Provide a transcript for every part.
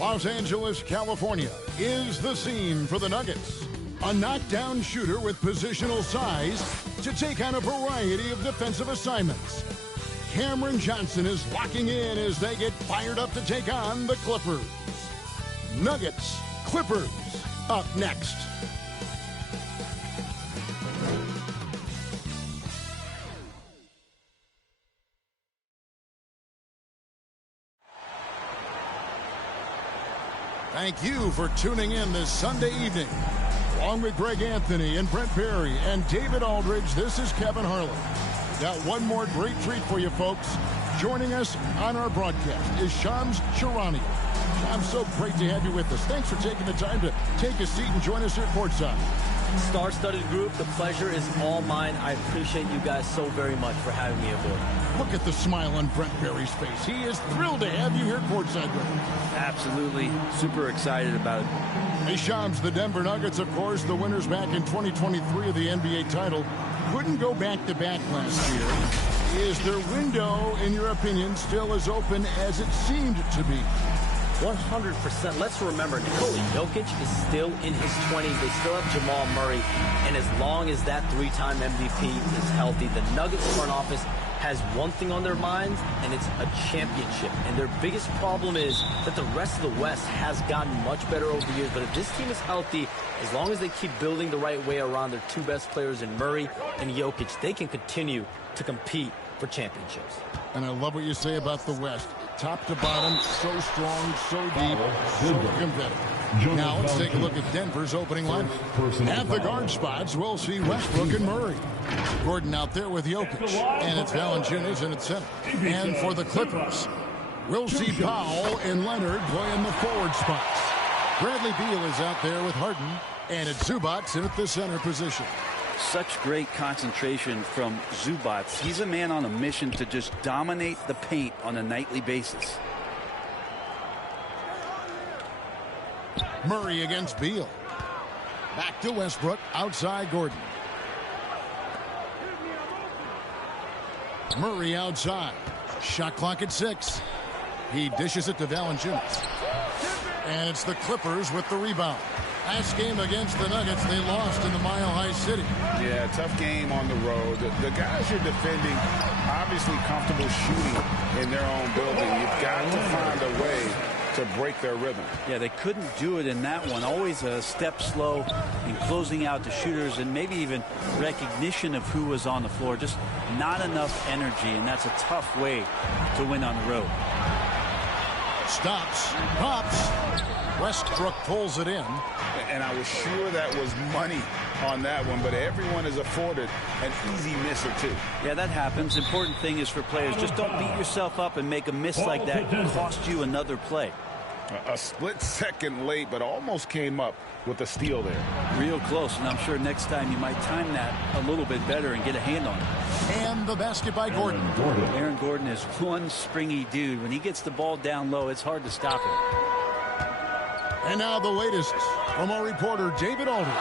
Los Angeles, California is the scene for the Nuggets. A knockdown shooter with positional size to take on a variety of defensive assignments. Cameron Johnson is locking in as they get fired up to take on the Clippers. Nuggets, Clippers, up next. Thank you for tuning in this Sunday evening. Along with Greg Anthony and Brent Berry and David Aldridge, this is Kevin Harlan. Got one more great treat for you folks. Joining us on our broadcast is Shams Charania. Shams, so great to have you with us. Thanks for taking the time to take a seat and join us here courtside. Star-studded group, the pleasure is all mine. I appreciate you guys so very much for having me aboard. Look at the smile on Brent Berry's face. He is thrilled to have you here courtside with him. Absolutely. Super excited about it. Hey, Shams, the Denver Nuggets, of course, the winners back in 2023 of the NBA title, couldn't go back-to-back last year. Is their window, in your opinion, still as open as it seemed to be? 100%. Let's remember, Nikola Jokic is still in his 20s. They still have Jamal Murray. And as long as that three-time MVP is healthy, the Nuggets front office has one thing on their minds, and it's a championship. And their biggest problem is that the rest of the West has gotten much better over the years. But if this team is healthy, as long as they keep building the right way around their two best players in Murray and Jokic, they can continue to compete for championships. And I love what you say about the West. Top to bottom, so strong, so deep, so competitive. Now let's take a look at Denver's opening lineup. At the guard spots, we'll see Westbrook and Murray. Gordon out there with Jokic. And it's Valanciunas in its center. And for the Clippers, we'll see Powell and Leonard playing the forward spots. Bradley Beal is out there with Harden. And it's Zubac in at the center position. Such great concentration from Zubac. He's a man on a mission to just dominate the paint on a nightly basis. Murray against Beal. Back to Westbrook, outside Gordon. Murray outside. Shot clock at 6. He dishes it to Valanciunas. And it's the Clippers with the rebound. Last game against the Nuggets, they lost in the Mile High City. Yeah, tough game on the road. The guys you're defending, obviously comfortable shooting in their own building. You've got to find a way to break their rhythm. Yeah, they couldn't do it in that one. Always a step slow in closing out the shooters and maybe even recognition of who was on the floor. Just not enough energy, and that's a tough way to win on the road. Stops, pops. Westbrook pulls it in. And I was sure that was money on that one, but everyone is afforded an easy miss or two. Yeah, that happens. Important thing is for players, just don't beat yourself up and make a miss like that cost you another play. A split second late, but almost came up with a steal there. Real close, and I'm sure next time you might time that a little bit better and get a hand on it. And the basket by Gordon. Aaron Gordon is one springy dude. When he gets the ball down low, it's hard to stop him. And now the latest from our reporter, David Aldridge.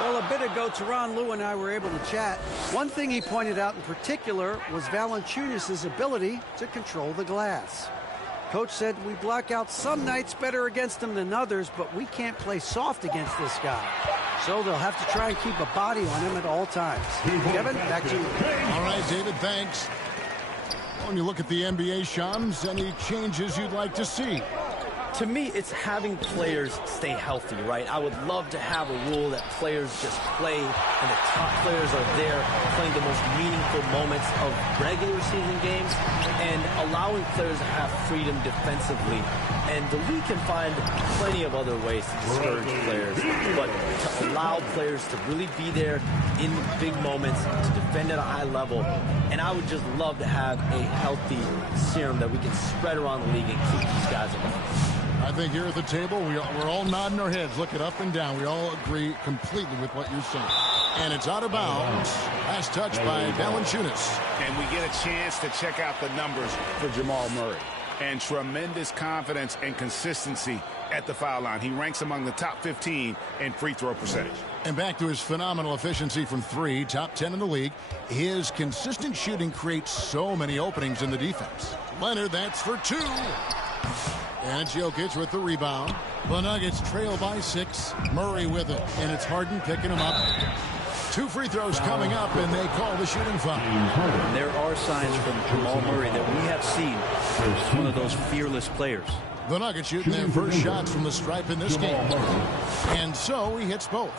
Well, a bit ago, Teron Lou and I were able to chat. One thing he pointed out in particular was Valanciunas' ability to control the glass. Coach said we block out some nights better against him than others, but we can't play soft against this guy. So they'll have to try and keep a body on him at all times. Kevin, back to you. All right, David, thanks. When you look at the NBA, Shams, any changes you'd like to see? To me, it's having players stay healthy, right? I would love to have a rule that players just play and the top players are there playing the most meaningful moments of regular season games and allowing players to have freedom defensively. And the league can find plenty of other ways to discourage players, but to allow players to really be there in big moments, to defend at a high level. And I would just love to have a healthy serum that we can spread around the league and keep these guys alive. I think here at the table, we're all nodding our heads, looking up and down. We all agree completely with what you're saying. And it's out of bounds. Last touch by Valanciunas. And we get a chance to check out the numbers for Jamal Murray. And tremendous confidence and consistency at the foul line. He ranks among the top 15 in free throw percentage. And back to his phenomenal efficiency from 3, top 10 in the league. His consistent shooting creates so many openings in the defense. Leonard, that's for 2. And it's Jokic with the rebound. The Nuggets trail by 6. Murray with it, and it's Harden picking him up. 2 free throws coming up, and they call the shooting foul. There are signs from Jamal Murray that we have seen as one of those fearless players. The Nuggets shooting their first shots from the stripe in this game. And so he hits both.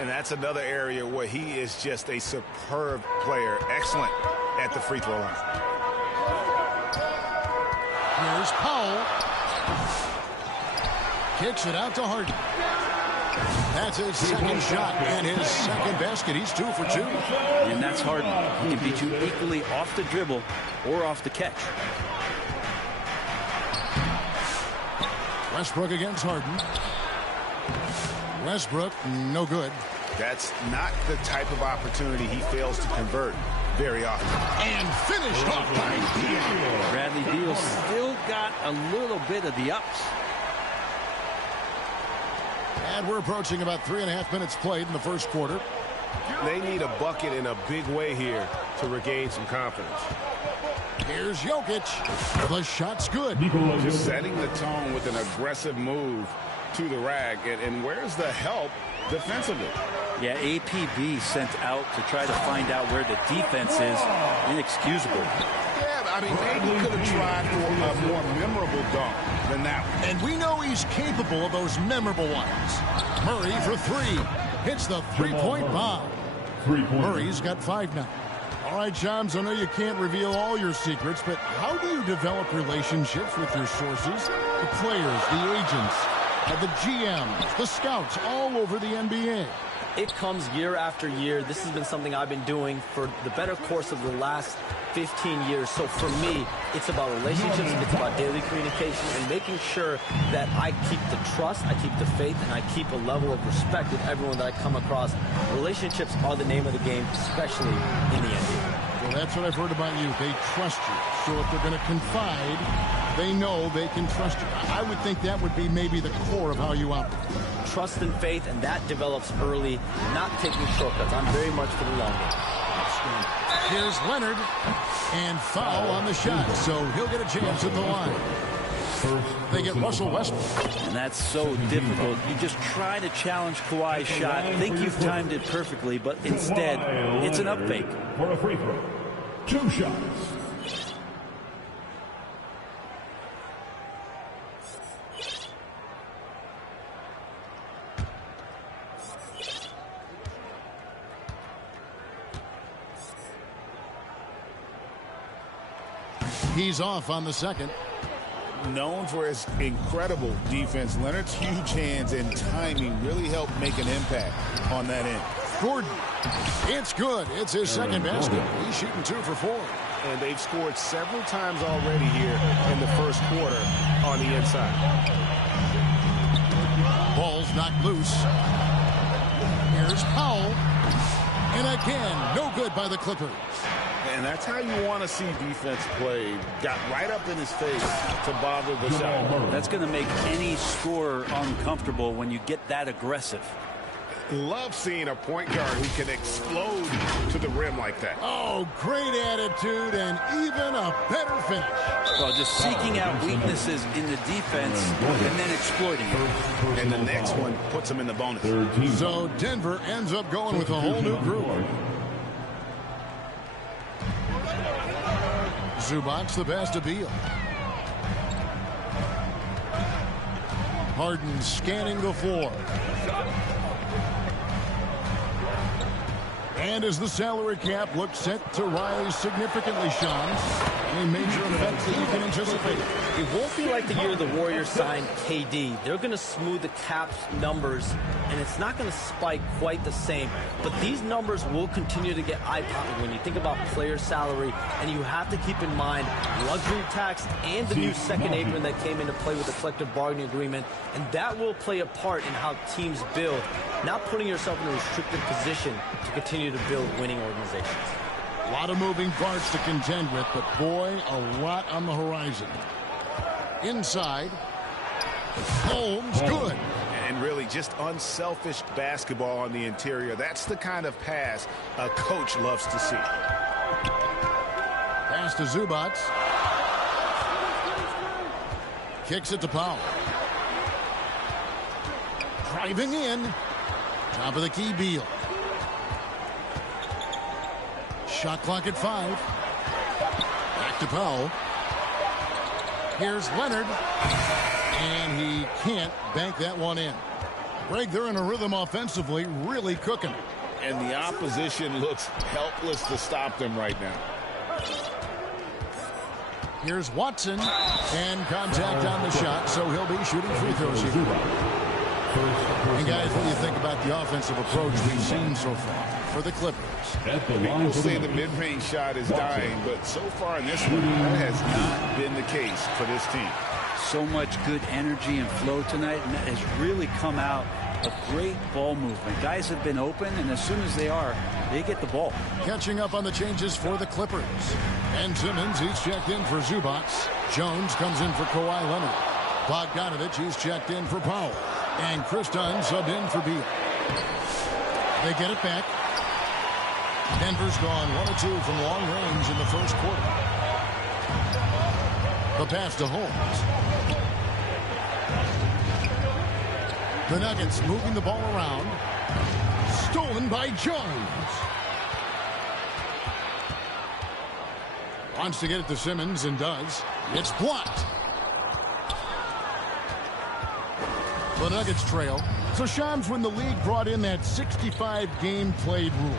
And that's another area where he is just a superb player. Excellent at the free throw line. Here's Powell. Kicks it out to Harden. That's his second shot and his second basket. He's 2 for 2. And that's Harden. He can beat you equally off the dribble or off the catch. Westbrook against Harden. Westbrook, no good. That's not the type of opportunity he fails to convert very often. And finished off by Beal. Bradley Beal still got a little bit of the ups. And we're approaching about 3.5 minutes played in the first quarter. They need a bucket in a big way here to regain some confidence. Here's Jokic. The shot's good. Just setting the tone with an aggressive move to the rack. And where's the help defensively? Yeah, APB sent out to try to find out where the defense is. Inexcusable. Yeah, I mean, maybe he could have tried for a more memorable dunk than that one. And we know he's capable of those memorable ones. Murray for 3. Hits the three-point bomb. Murray's got 5 now. All right, Shams, I know you can't reveal all your secrets, but how do you develop relationships with your sources, the players, the agents, the GMs, the scouts all over the NBA? It comes year after year. This has been something I've been doing for the better course of the last 15 years. So for me, it's about relationships, it's about daily communication, and making sure that I keep the trust, I keep the faith, and I keep a level of respect with everyone that I come across. Relationships are the name of the game, especially in the NBA. Well, that's what I've heard about you. They trust you. So if they're going to confide, they know they can trust you. I would think that would be maybe the core of how you operate. Trust and faith, and that develops early, not taking shortcuts. I'm very much for the long game. Here's Leonard, and foul on the shot, so he'll get a chance at the line. They get Russell Westbrook. And that's so difficult. You just try to challenge Kawhi's shot, think you've timed it perfectly, but instead, it's an up fake. For a free throw. 2 shots. He's off on the second. Known for his incredible defense, Leonard's huge hands and timing really help make an impact on that end. Gordon, it's good. It's his second basket. He's shooting 2 for 4. And they've scored several times already here in the first quarter on the inside. Ball's knocked loose. Here's Powell. And again, no good by the Clippers. And that's how you want to see defense play. Got right up in his face to bother the shot. That's going to make any scorer uncomfortable when you get that aggressive. Love seeing a point guard who can explode to the rim like that. Oh, great attitude and even a better finish. Well, just seeking out weaknesses in the defense and then exploiting it. And the next one puts him in the bonus. So Denver ends up going with a whole new group. Zubac the pass to Beal. Harden scanning the floor. And as the salary cap looks set to rise significantly, Sean, any major effects that you can anticipate? It won't be like the year the Warriors signed KD. They're going to smooth the cap numbers, and it's not going to spike quite the same. But these numbers will continue to get eye-popping when you think about player salary, and you have to keep in mind luxury tax and the new second apron that came into play with the collective bargaining agreement, and that will play a part in how teams build, not putting yourself in a restricted position to continue to build winning organizations. A lot of moving parts to contend with, but boy, a lot on the horizon. Inside, Holmes, good. And really just unselfish basketball on the interior. That's the kind of pass a coach loves to see. Pass to Zubac. Kicks it to Powell. Driving in. Top of the key, Beal. Shot clock at 5. Back to Powell. Here's Leonard. And he can't bank that one in. Greg, they're in a rhythm offensively, really cooking. And the opposition looks helpless to stop them right now. Here's Watson. And contact on the shot, so he'll be shooting free throws here. And guys, what do you think about the offensive approach we've seen so far for the Clippers? People say the mid-range shot is dying, but so far in this one, that has not been the case for this team. So much good energy and flow tonight, and that has really come out of great ball movement. Guys have been open, and as soon as they are, they get the ball. Catching up on the changes for the Clippers. And Simmons, he's checked in for Zubac. Jones comes in for Kawhi Leonard. Bogdanovich, he's checked in for Powell. And Chris Dunn subbed in for Beal. They get it back. Denver's gone 1 of 2 from long range in the first quarter. The pass to Holmes. The Nuggets moving the ball around. Stolen by Jones. Wants to get it to Simmons and does. It's blocked. The Nuggets trail. So Shams, when the league brought in that 65 game played rule,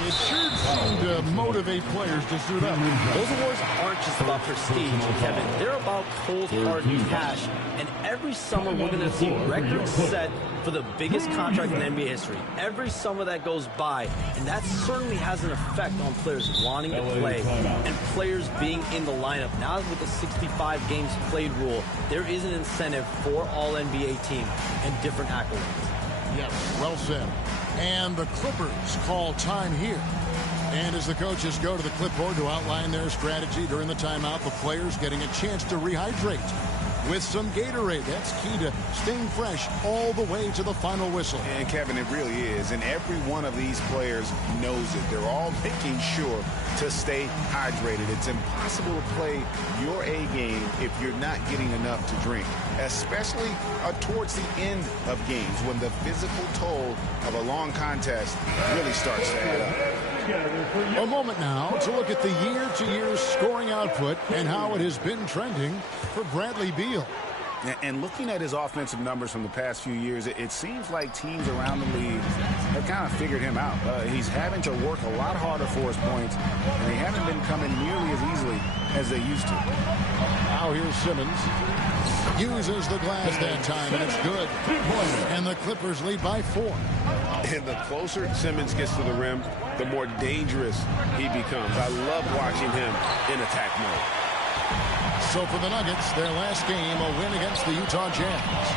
it sure seemed to motivate players to suit up. Those awards aren't just about prestige, Kevin. They're about cold, hard cash. And every summer, we're going to see records set for the biggest contract in NBA history. Every summer that goes by, and that certainly has an effect on players wanting to play and players being in the lineup. Now with the 65 games played rule, there is an incentive for all NBA teams and different accolades. Yes, well said. And the Clippers call time here. And as the coaches go to the clipboard to outline their strategy during the timeout, the players getting a chance to rehydrate with some Gatorade. That's key to staying fresh all the way to the final whistle. And Kevin, it really is. And every one of these players knows it. They're all making sure to stay hydrated. It's impossible to play your A game if you're not getting enough to drink, especially towards the end of games when the physical toll of a long contest really starts to add up. A moment now to look at the year-to-year scoring output and how it has been trending for Bradley Beal. And looking at his offensive numbers from the past few years, it seems like teams around the league have kind of figured him out. He's having to work a lot harder for his points, and they haven't been coming nearly as easily as they used to. Now here's Simmons. Uses the glass that time, and it's good. And the Clippers lead by 4. And the closer Simmons gets to the rim, the more dangerous he becomes. I love watching him in attack mode. So for the Nuggets, their last game, a win against the Utah Jazz.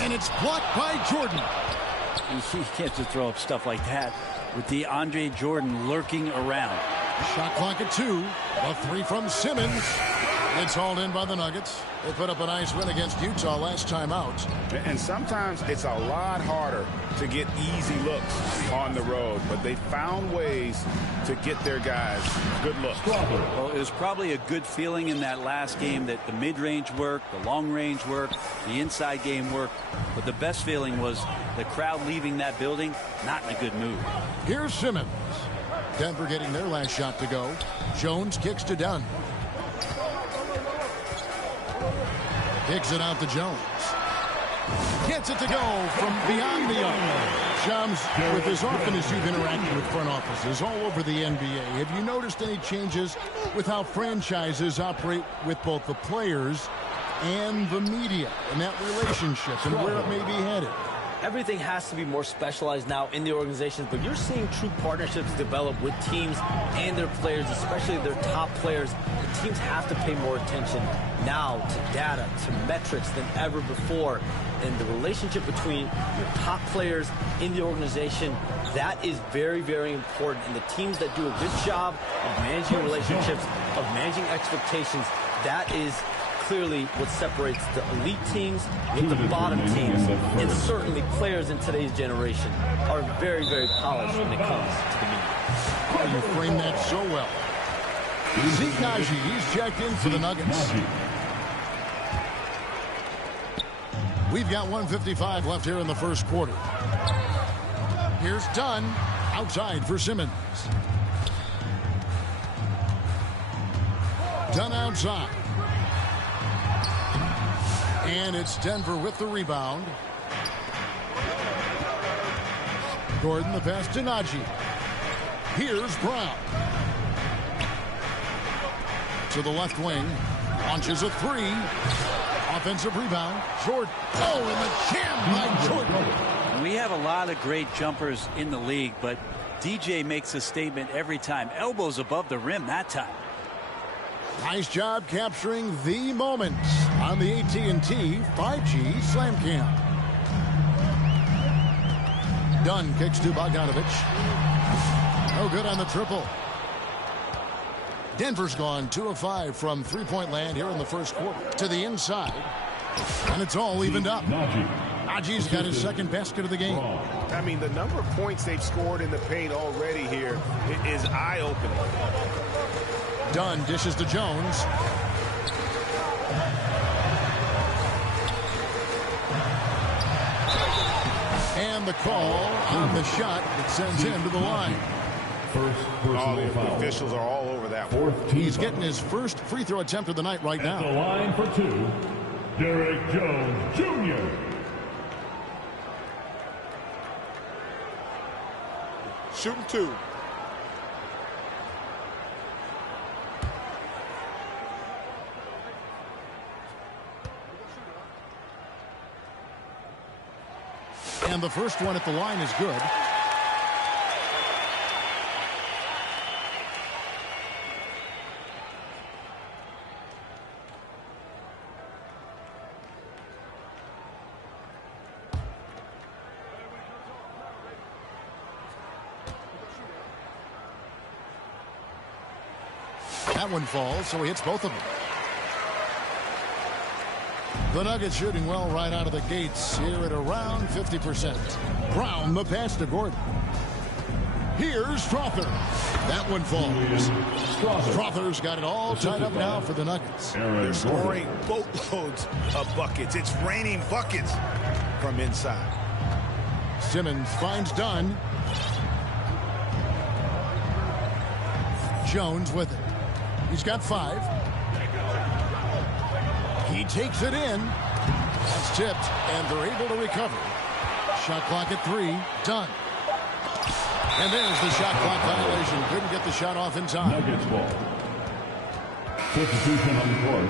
And it's blocked by Jordan. He can't just throw up stuff like that with DeAndre Jordan lurking around. Shot clock at 2. A 3 from Simmons. It's hauled in by the Nuggets. They put up a nice win against Utah last time out. And sometimes it's a lot harder to get easy looks on the road, but they found ways to get their guys good looks. Well, it was probably a good feeling in that last game that the mid-range worked, the long-range worked, the inside game worked, but the best feeling was the crowd leaving that building not in a good mood. Here's Simmons. Denver getting their last shot to go. Jones kicks to Dunn. Kicks it out to Jones. Gets it to go from beyond the arc. Shams, with as often as you've interacted with front offices all over the NBA, have you noticed any changes with how franchises operate with both the players and the media and that relationship and where it may be headed? Everything has to be more specialized now in the organizations, but you're seeing true partnerships develop with teams and their players, especially their top players. The teams have to pay more attention now to data, to metrics than ever before. And the relationship between your top players in the organization, that is very, very important. And the teams that do a good job of managing relationships, of managing expectations, that is clearly what separates the elite teams with the bottom teams. And certainly players in today's generation are very, very polished when it comes to the media. Oh, you framed that so well. Zikaji, he's checked in for the Nuggets. We've got 1:55 left here in the first quarter. Here's Dunn, outside for Simmons. Dunn outside. And it's Denver with the rebound. Gordon the pass to Najee. Here's Brown. To the left wing. Launches a three. Offensive rebound. Jordan. Oh, and the jam by Jordan. We have a lot of great jumpers in the league, but DJ makes a statement every time. Elbows above the rim that time. Nice job capturing the moments on the AT&T 5G Slam Cam. Dunn kicks to Bogdanovich. No good on the triple. Denver's gone 2 of 5 from three-point land here in the first quarter. To the inside. And it's all evened up. Najee's got his second basket of the game. I mean, the number of points they've scored in the paint already here is eye-opening. Dunn dishes to Jones. And the call on the shot that sends him to the line. The officials are all over that one. He's getting his first free throw attempt of the night right now. At the line for 2, Derek Jones Jr. Shooting 2. And the first one at the line is good. That one falls, so he hits both of them. The Nuggets shooting well right out of the gates here at around 50%. Brown the pass to Gordon. Here's Strother. That one falls. Strother's got it all tied up now for the Nuggets. They're scoring boatloads of buckets. It's raining buckets from inside. Simmons finds Dunn. Jones with it. He's got 5. He takes it in. That's tipped, and they're able to recover. Shot clock at 3. Done. And there's the shot clock violation. Couldn't get the shot off in time. Nuggets ball. Substitution on the court.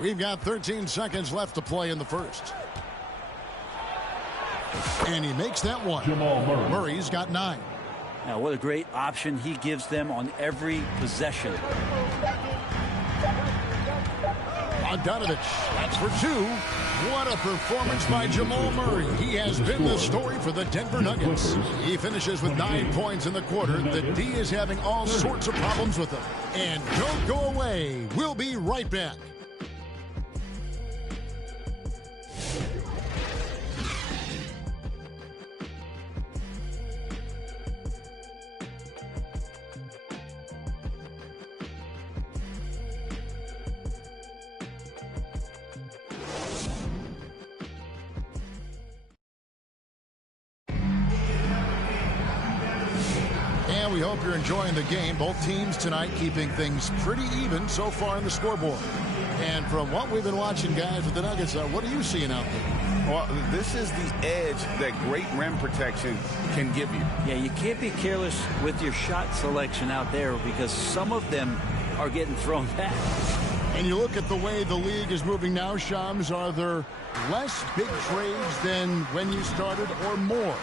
We've got 13 seconds left to play in the first. And he makes that one. Jamal Murray. Murray's got 9. Now, what a great option he gives them on every possession. Bogdanovich, that's for 2. What a performance by Jamal Murray. He has been the story for the Denver Nuggets. He finishes with 9 points in the quarter. The D is having all sorts of problems with him. And don't go away. We'll be right back. We hope you're enjoying the game. Both teams tonight keeping things pretty even so far in the scoreboard. And from what we've been watching, guys, with the Nuggets, what are you seeing out there? Well, this is the edge that great rim protection can give you. Yeah, you can't be careless with your shot selection out there because some of them are getting thrown back. And you look at the way the league is moving now, Shams, are there less big trades than when you started or more?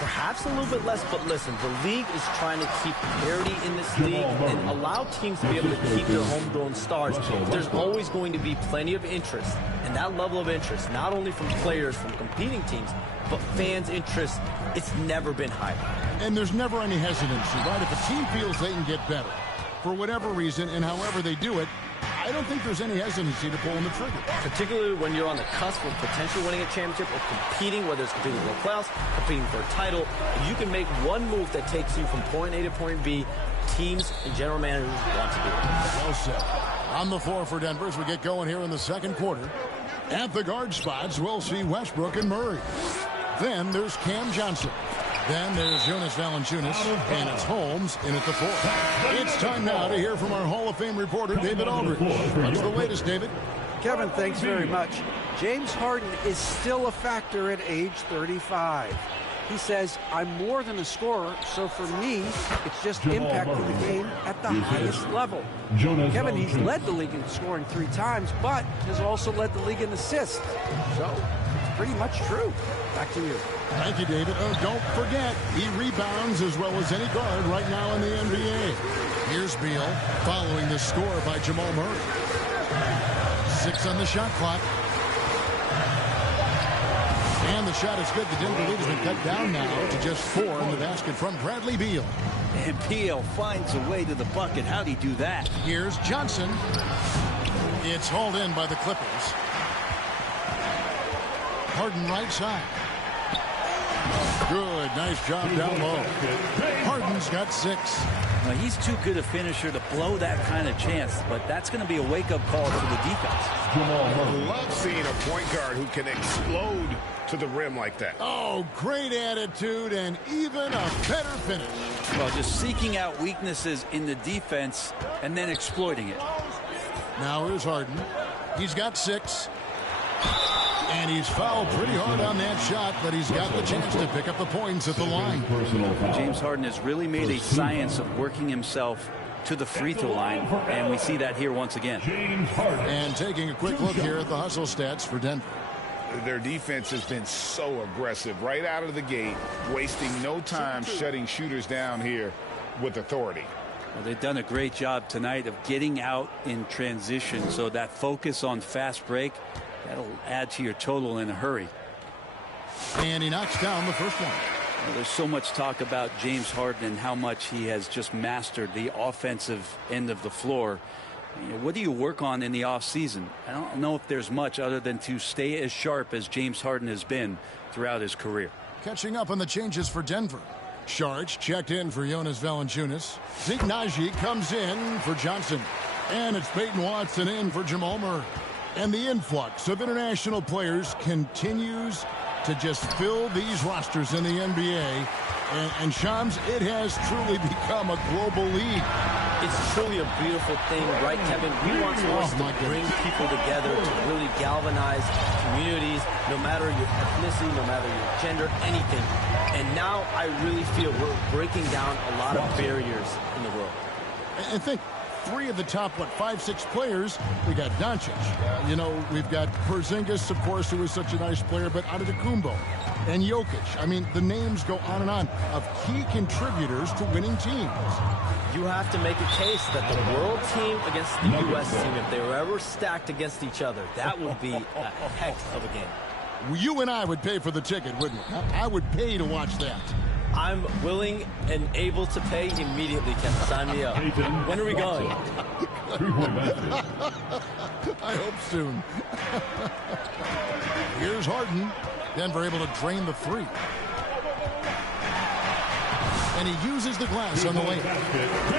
Perhaps a little bit less, but listen, the league is trying to keep parity in this league and allow teams to be able to keep their homegrown stars. There's always going to be plenty of interest, and that level of interest, not only from players from competing teams, but fans' interest, it's never been higher. And there's never any hesitancy, right? If a team feels they can get better, for whatever reason and however they do it, I don't think there's any hesitancy to pulling the trigger. Particularly when you're on the cusp of potentially winning a championship or competing, whether it's competing for the playoffs, competing for a title. If you can make one move that takes you from point A to point B, teams and general managers want to do it. Well said. On the floor for Denver as we get going here in the second quarter. At the guard spots, we'll see Westbrook and Murray. Then there's Cam Johnson. Then there's Jonas Valanciunas, and it's Holmes in at the 4. It's time now to hear from our Hall of Fame reporter, David Aldridge. What's the latest, David? Kevin, thanks very much. James Harden is still a factor at age 35. He says, I'm more than a scorer, so for me, it's just impacting the game at the highest level. Kevin, he's led the league in scoring 3 times, but has also led the league in assists. So, it's pretty much true. Back to you. Thank you, David. Oh, don't forget, he rebounds as well as any guard right now in the NBA. Here's Beal following the score by Jamal Murray. 6 on the shot clock. And the shot is good. The Denver lead has been cut down now to just 4 in the basket from Bradley Beal. And Beal finds a way to the bucket. How'd he do that? Here's Johnson. It's hauled in by the Clippers. Harden right side. Good. Nice job down low. Harden's got 6. Well, he's too good a finisher to blow that kind of chance, but that's going to be a wake-up call to the defense. I love seeing a point guard who can explode to the rim like that. Oh, great attitude and even a better finish. Well, just seeking out weaknesses in the defense and then exploiting it. Now here's Harden. He's got 6. And he's fouled pretty hard on that shot, but he's got the chance to pick up the points at the line. James Harden has really made a science of working himself to the free throw line, and we see that here once again. And taking a quick look here at the hustle stats for Denver. Their defense has been so aggressive right out of the gate, wasting no time shutting shooters down here with authority. Well, they've done a great job tonight of getting out in transition, so that focus on fast break, that'll add to your total in a hurry. And he knocks down the first one. Well, there's so much talk about James Harden and how much he has just mastered the offensive end of the floor. You know, what do you work on in the offseason? I don't know if there's much other than to stay as sharp as James Harden has been throughout his career. Catching up on the changes for Denver. Sharch checked in for Jonas Valanciunas. Zeke Naji comes in for Johnson. And it's Peyton Watson in for Jamal Murray. And the influx of international players continues to just fill these rosters in the NBA. And Shams, it has truly become a global league. It's truly a beautiful thing, right, Kevin? We want sports to bring people together, to really galvanize communities, no matter your ethnicity, no matter your gender, anything. And now I really feel we're breaking down a lot of barriers in the world. And think, 3 of the top, 5, 6 players, we got Doncic. You know, we've got Porzingis, of course, who is such a nice player, but Antetokounmpo and Jokic. I mean, the names go on and on of key contributors to winning teams. You have to make a case that the world team against the U.S. team, if they were ever stacked against each other, that would be a heck of a game. You and I would pay for the ticket, wouldn't we? I would pay to watch that. I'm willing and able to pay immediately, Ken. Sign me up. When are we going? I hope soon. Here's Harden. Denver able to drain the 3. And he uses the glass on the lane.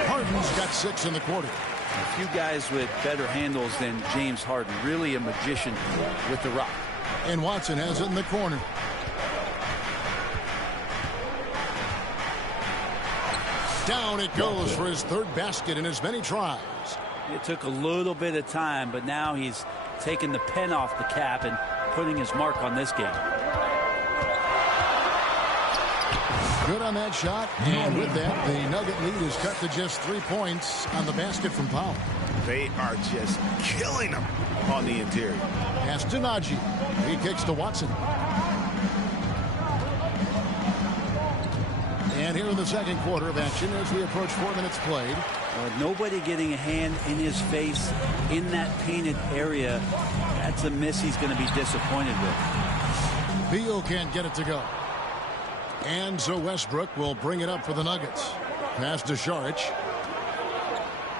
Harden's got 6 in the quarter. A few guys with better handles than James Harden. Really a magician with the rock. And Watson has it in the corner. Down it goes for his 3rd basket in as many tries. It took a little bit of time, but now he's taking the pen off the cap and putting his mark on this game. Good on that shot, and with that, the Nugget lead is cut to just 3 points on the basket from Powell. They are just killing them on the interior. Pass to Naji. He kicks to Watson. And here in the second quarter of action as we approach 4 minutes played. Nobody getting a hand in his face in that painted area. That's a miss he's going to be disappointed with. Beal can't get it to go. And so Westbrook will bring it up for the Nuggets. Pass to Saric.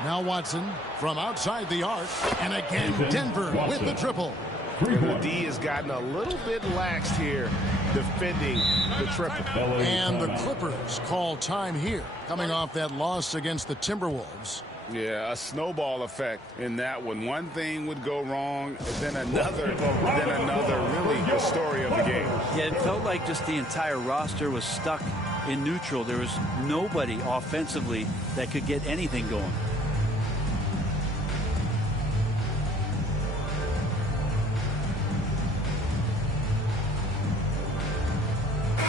Now Watson from outside the arc. And again, Denver with the triple. The D has gotten a little bit laxed here defending the triple. And the Clippers call time here, coming off that loss against the Timberwolves. Yeah, a snowball effect in that one. One thing would go wrong, then another, really the story of the game. Yeah, it felt like just the entire roster was stuck in neutral. There was nobody offensively that could get anything going.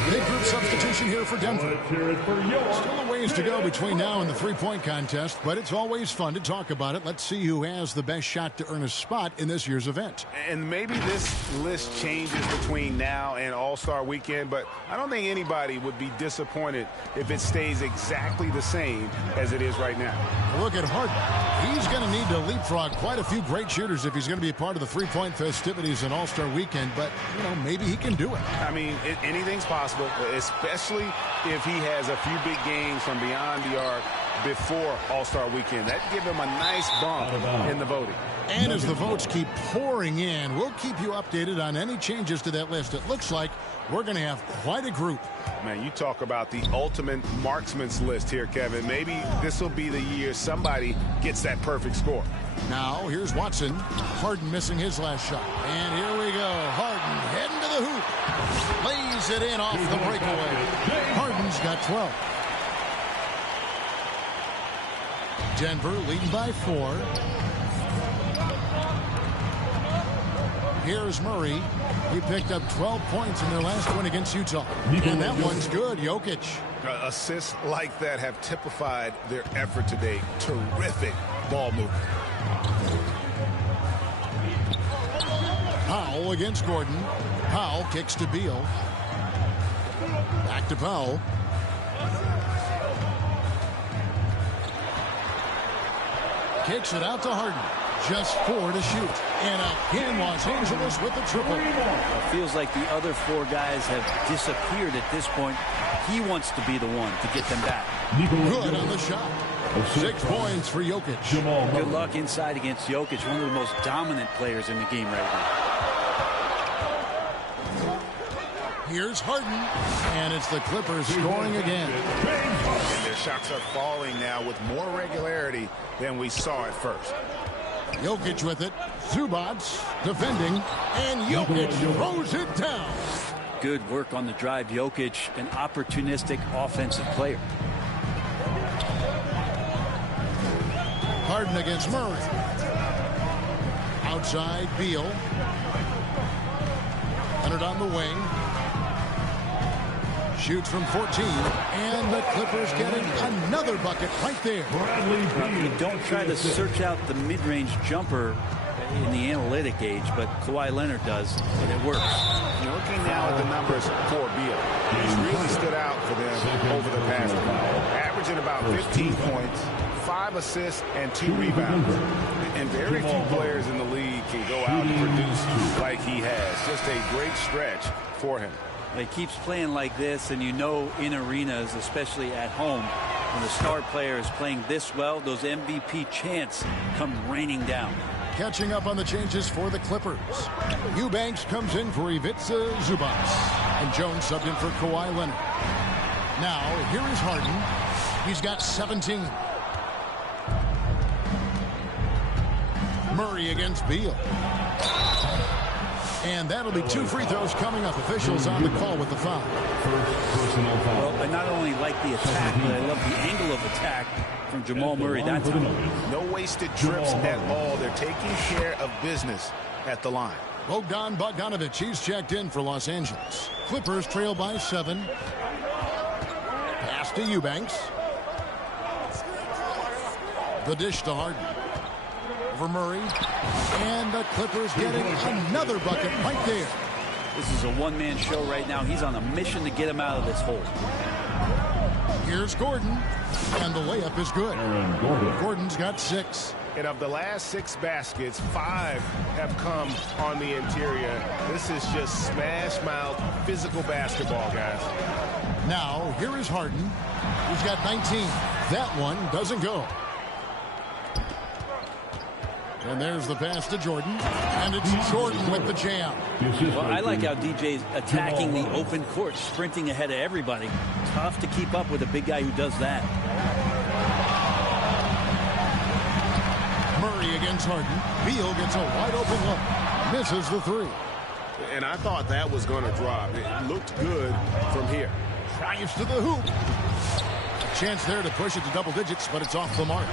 Big group substitution here for Denver. Still a ways to go between now and the three-point contest, but it's always fun to talk about it. Let's see who has the best shot to earn a spot in this year's event. And maybe this list changes between now and All-Star Weekend, but I don't think anybody would be disappointed if it stays exactly the same as it is right now. Look at Harden. He's going to need to leapfrog quite a few great shooters if he's going to be a part of the three-point festivities in All-Star Weekend, but, you know, maybe he can do it. I mean, anything's possible, especially if he has a few big games from beyond the arc before All-Star Weekend. That'd give him a nice bump in the voting. And as the votes keep pouring in, we'll keep you updated on any changes to that list. It looks like we're going to have quite a group. Man, you talk about the ultimate marksman's list here, Kevin. Maybe this will be the year somebody gets that perfect score. Now, here's Watson. Harden missing his last shot. And here we go. Harden heading to the hoop. Lays it in off the breakaway. Harden's got 12. Denver leading by 4. Here's Murray. He picked up 12 points in their last win against Utah. And that one's good. Jokic. Assists like that have typified their effort today. Terrific ball movement. Powell against Gordon. Powell kicks to Beal. Back to Powell. Kicks it out to Harden. Just 4 to shoot. And again, Los Angeles with the triple. It feels like the other 4 guys have disappeared at this point. He wants to be the one to get them back. Good on the shot. 6 points for Jokic. Good luck inside against Jokic, one of the most dominant players in the game right now. Here's Harden, and it's the Clippers scoring again. And their shots are falling now with more regularity than we saw at first. Jokic with it. Zubac defending, and Jokic throws it down. Good work on the drive, Jokic, an opportunistic offensive player. Harden against Murray. Outside, Beal. Leonard on the wing. Shoots from 14, and the Clippers getting another bucket right there. You don't try to search out the mid-range jumper in the analytic age, but Kawhi Leonard does, and it works. Looking now at the numbers for Beal, he's really stood out for them over the past week, averaging about 15 points, 5 assists, and 2 rebounds. And very few players in the league can go out and produce like he has. Just a great stretch for him. He keeps playing like this, and you know in arenas, especially at home, when the star player is playing this well, those MVP chants come raining down. Catching up on the changes for the Clippers. Eubanks comes in for Ivica Zubac, and Jones subbed in for Kawhi Leonard. Now, here is Harden. He's got 17. Murray against Beal. And that'll be 2 free throws coming up. Officials on the call with the foul. Well, I not only like the attack, but I love the angle of attack from Jamal Murray that time. No wasted trips at all. They're taking care of business at the line. Bogdan Bogdanovic, he's checked in for Los Angeles. Clippers trail by 7. Pass to Eubanks. The dish to Harden. Over Murray, and the Clippers getting another bucket right there. This is a one-man show right now. He's on a mission to get him out of this hole. Here's Gordon, and the layup is good. Gordon's got 6. And of the last 6 baskets, 5 have come on the interior. This is just smash-mouth physical basketball, guys. Now, here is Harden. He's got 19. That one doesn't go. And there's the pass to Jordan. And it's Jordan with the jam. Well, I like how DJ's attacking the open court, sprinting ahead of everybody. Tough to keep up with a big guy who does that. Murray against Harden. Beal gets a wide open look. Misses the three. And I thought that was going to drop. It looked good from here. Drives to the hoop. A chance there to push it to double digits, but it's off the mark.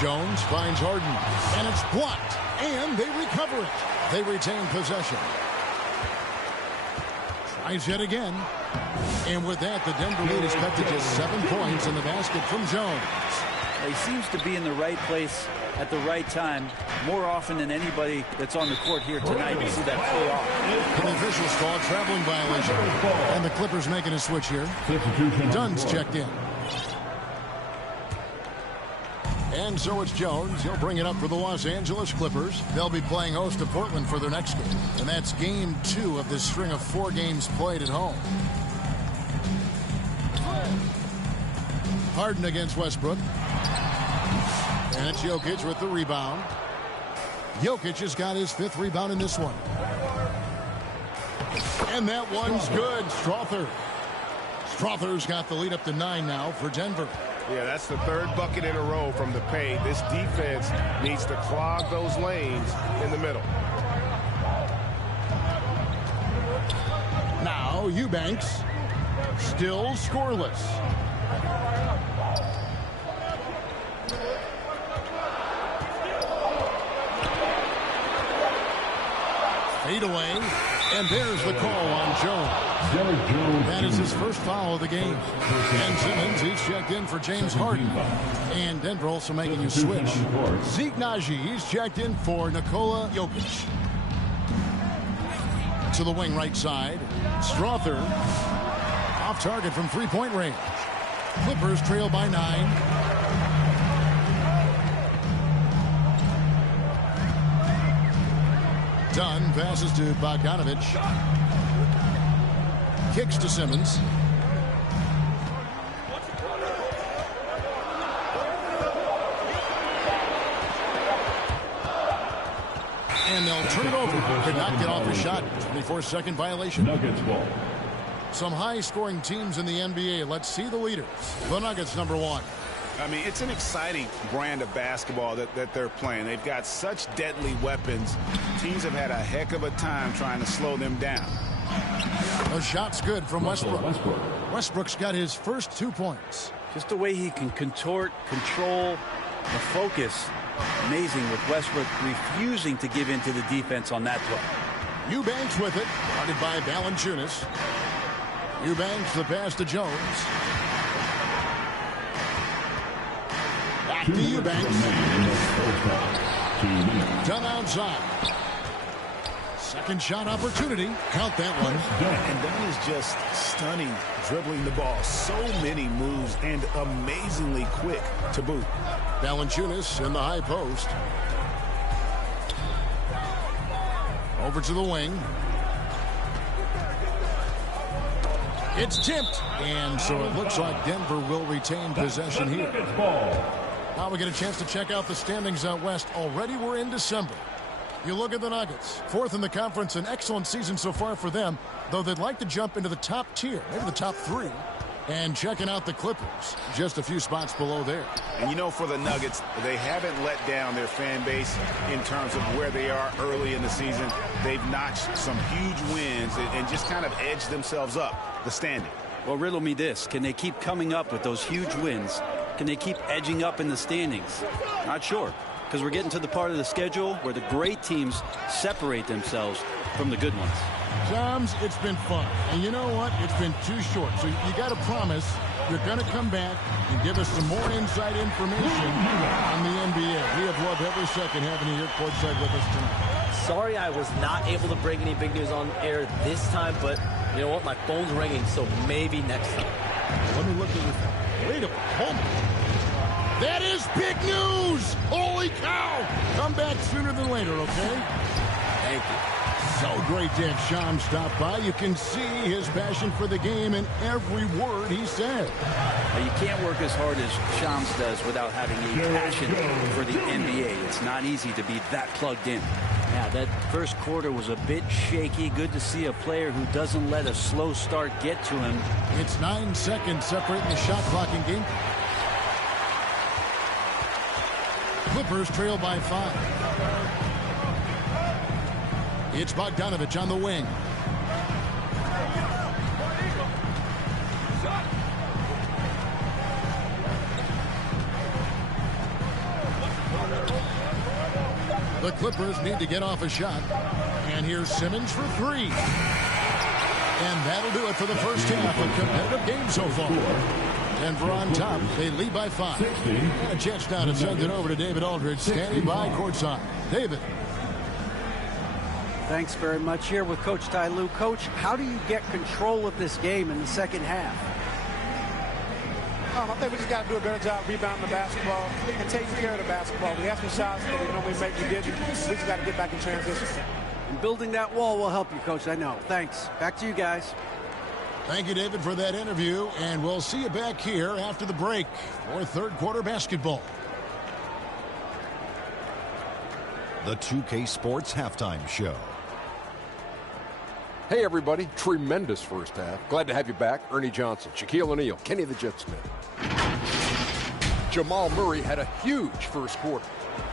Jones finds Harden, and it's blocked, and they recover it. They retain possession. Tries yet again. And with that, the Denver lead is cut to just 7 points in the basket from Jones. He seems to be in the right place at the right time more often than anybody that's on the court here tonight. You see that pay off. The officials call a traveling violation. And the Clippers making a switch here. Dunn's checked in. And so it's Jones. He'll bring it up for the Los Angeles Clippers. They'll be playing host to Portland for their next game. And that's game 2 of this string of 4 games played at home. Harden against Westbrook. And it's Jokic with the rebound. Jokic has got his 5th rebound in this one. And that one's good. Strother's got the lead up to 9 now for Denver. Yeah, that's the 3rd bucket in a row from the paint. This defense needs to clog those lanes in the middle. Now Eubanks still scoreless. Fade away, and there's the call on Jones. That is his first foul of the game. And Simmons, he's checked in for James Harden. And Denver also making a switch. Zeke Naji, he's checked in for Nikola Jokic. To the wing right side. Strother off target from 3-point range. Clippers trail by 9. Dunn passes to Bogdanovic. Kicks to Simmons. And they'll turn it over. Could not get off a shot. 24-second violation. Nuggets ball. Some high-scoring teams in the NBA. Let's see the leaders. The Nuggets, number 1. I mean, it's an exciting brand of basketball that they're playing. They've got such deadly weapons. Teams have had a heck of a time trying to slow them down. A shot's good from Westbrook. Westbrook's got his first 2 points. Just the way he can contort, control, the focus. Amazing with Westbrook refusing to give in to the defense on that play. Eubanks with it. Guarded by Valanciunas. Eubanks the pass to Jones. Back to Eubanks. Done outside. Second shot opportunity. Count that one. And Dunn is just stunning, dribbling the ball. So many moves and amazingly quick to boot. Valanciunas in the high post. Over to the wing. It's tipped. And so it looks like Denver will retain possession here. Now we get a chance to check out the standings out west. Already we're in December. You look at the Nuggets, 4th in the conference, an excellent season so far for them, though they'd like to jump into the top tier, maybe the top 3. And checking out the Clippers, just a few spots below there. And you know, for the Nuggets, they haven't let down their fan base in terms of where they are early in the season. They've notched some huge wins and just kind of edged themselves up the standing. Well, riddle me this. Can they keep coming up with those huge wins? Can they keep edging up in the standings? Not sure, because we're getting to the part of the schedule where the great teams separate themselves from the good ones. Joms, it's been fun. And you know what? It's been too short. So you got to promise you're going to come back and give us some more inside information on the NBA. We have loved every second having you here courtside with us tonight. Sorry I was not able to break any big news on air this time, but you know what? My phone's ringing, so maybe next time. Let me look at this. Wait a moment. That is big news! Holy cow! Come back sooner than later, okay? Thank you. So great to have Shams stop by. You can see his passion for the game in every word he said. Well, you can't work as hard as Shams does without having a passion for the NBA. It's not easy to be that plugged in. Yeah, that first quarter was a bit shaky. Good to see a player who doesn't let a slow start get to him. It's 9 seconds separating the shot clock in game. Clippers trail by 5. It's Bogdanovich on the wing. The Clippers need to get off a shot. And here's Simmons for 3. And that'll do it for the first half. A competitive game so far. Denver on top. They lead by 5. And a chance now to send it over to David Aldridge, standing by courtside. David. Thanks very much. Here with Coach Ty Lue. Coach, how do you get control of this game in the second half? I think we just got to do a better job rebounding the basketball and taking care of the basketball. We have some shots that we normally make, we didn't. We just got to get back in transition. And building that wall will help you, Coach, I know. Thanks. Back to you guys. Thank you, David, for that interview. And we'll see you back here after the break for third quarter basketball. The 2K Sports Halftime Show. Hey, everybody. Tremendous first half. Glad to have you back. Ernie Johnson, Shaquille O'Neal, Kenny the Jet Smith. Jamal Murray had a huge first quarter.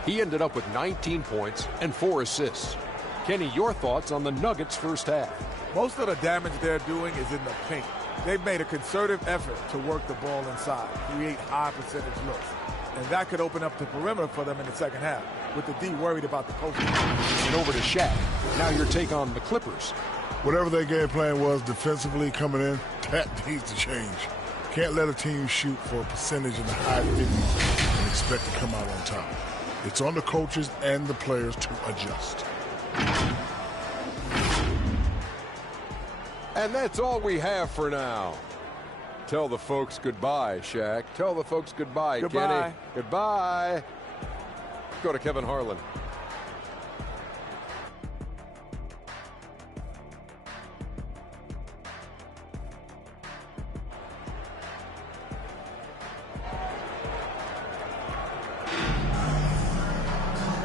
He ended up with 19 points and 4 assists. Kenny, your thoughts on the Nuggets' first half? Most of the damage they're doing is in the paint. They've made a concerted effort to work the ball inside, create high percentage looks. And that could open up the perimeter for them in the second half, with the D worried about the post. And over to Shaq. Now your take on the Clippers. Whatever their game plan was defensively coming in, that needs to change. Can't let a team shoot for a percentage in the high 50s and expect to come out on top. It's on the coaches and the players to adjust. And that's all we have for now. Tell the folks goodbye, Shaq. Tell the folks goodbye, goodbye. Kenny. Goodbye. Go to Kevin Harlan.